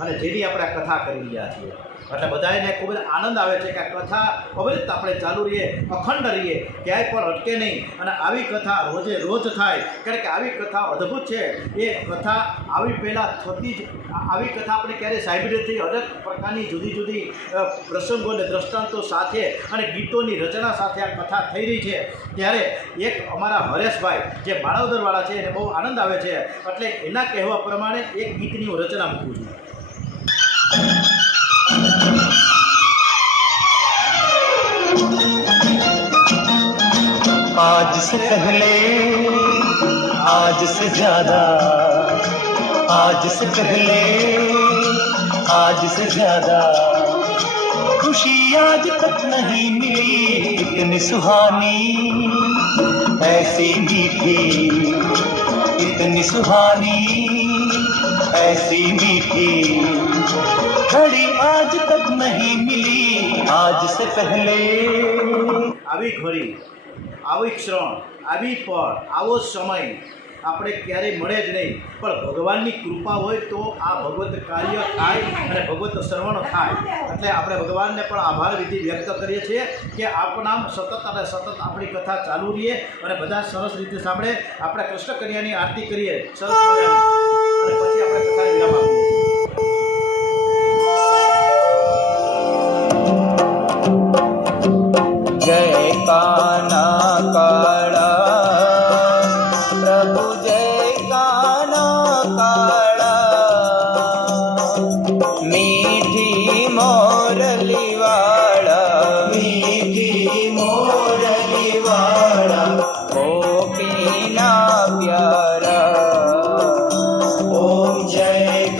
અને જેની આપણે આ કથા કરી રહ્યા છીએ. એટલે બધાને ખૂબ જ આનંદ આવે છે કે આ કથા અવિરત આપણે ચાલુ રહીએ, અખંડ રહીએ, ક્યાંય પણ અટકે નહીં. અને આવી કથા રોજે રોજ થાય, કારણ કે આવી કથા અદ્ભુત છે. એ કથા આવી પહેલાં થતી જ આવી કથા આપણે ક્યારેય સાંભળી નથી. અનેક પ્રકારની જુદી જુદી પ્રસંગો અને દ્રષ્ટાંતો સાથે અને ગીતોની રચના સાથે આ કથા થઈ રહી છે. ત્યારે એક અમારા હરેશભાઈ જે માણાવદરવાળા છે એને બહુ આનંદ આવે છે, એટલે એના કહેવા પ્રમાણે એક ગીતની હું રચના મૂકું છું. आज से पहले आज से ज्यादा, आज से पहले आज से ज्यादा खुशी आज तक नहीं मिली इतनी सुहानी, ऐसी मीठी इतनी सुहानी, ऐसी मीठी घड़ी आज तक नहीं मिली आज से पहले. આવી ઘડી, આવી ક્ષણ, આવી પળ, આવો સમય આપણે ક્યારેય મળે જ નહીં. પણ ભગવાનની કૃપા હોય તો આ ભગવત કાર્ય થાય અને ભગવત શ્રવણ થાય. એટલે આપણે ભગવાનને પણ આભાર વિધિ વ્યક્ત કરીએ છીએ કે આપણા સતત અને સતત આપણી કથા ચાલુ રહીએ અને બધા સરસ રીતે સાંભળે. આપણે કૃષ્ણ કન્યાની આરતી કરીએ સરસ મજાની, અને પછી આપણે કથાને વિરામ આપીએ છીએ. जय काना काला प्रभु जय काना काला, मीठी मोरली वाला, मीठी मोरली वाला, गोपीना प्यारा. ओम जय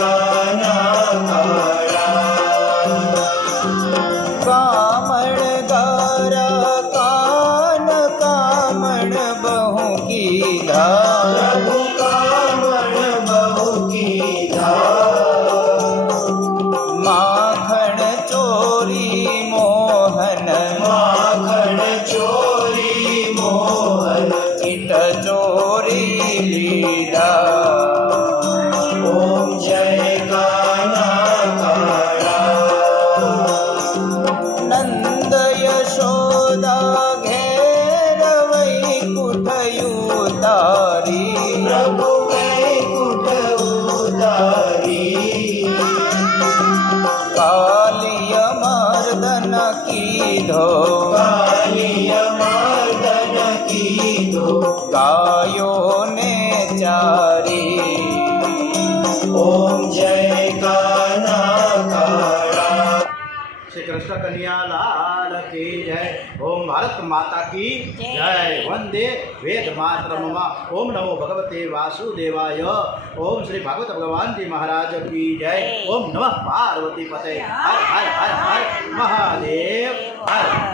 કીધો કાલિય મર્દન કીધો ગાયોને ચારી ઓમ જય કાના કાળા श्री कृष्ण कन्हैया लाल की जय। ओम भारत माता की जय। वंदे वेद मातरम। ओम नमो भगवते वासुदेवाय। ओम श्री भागवत भगवान जी महाराज की जय। ओम नमः पार्वती पते। हर हर हर हर महादेव हर।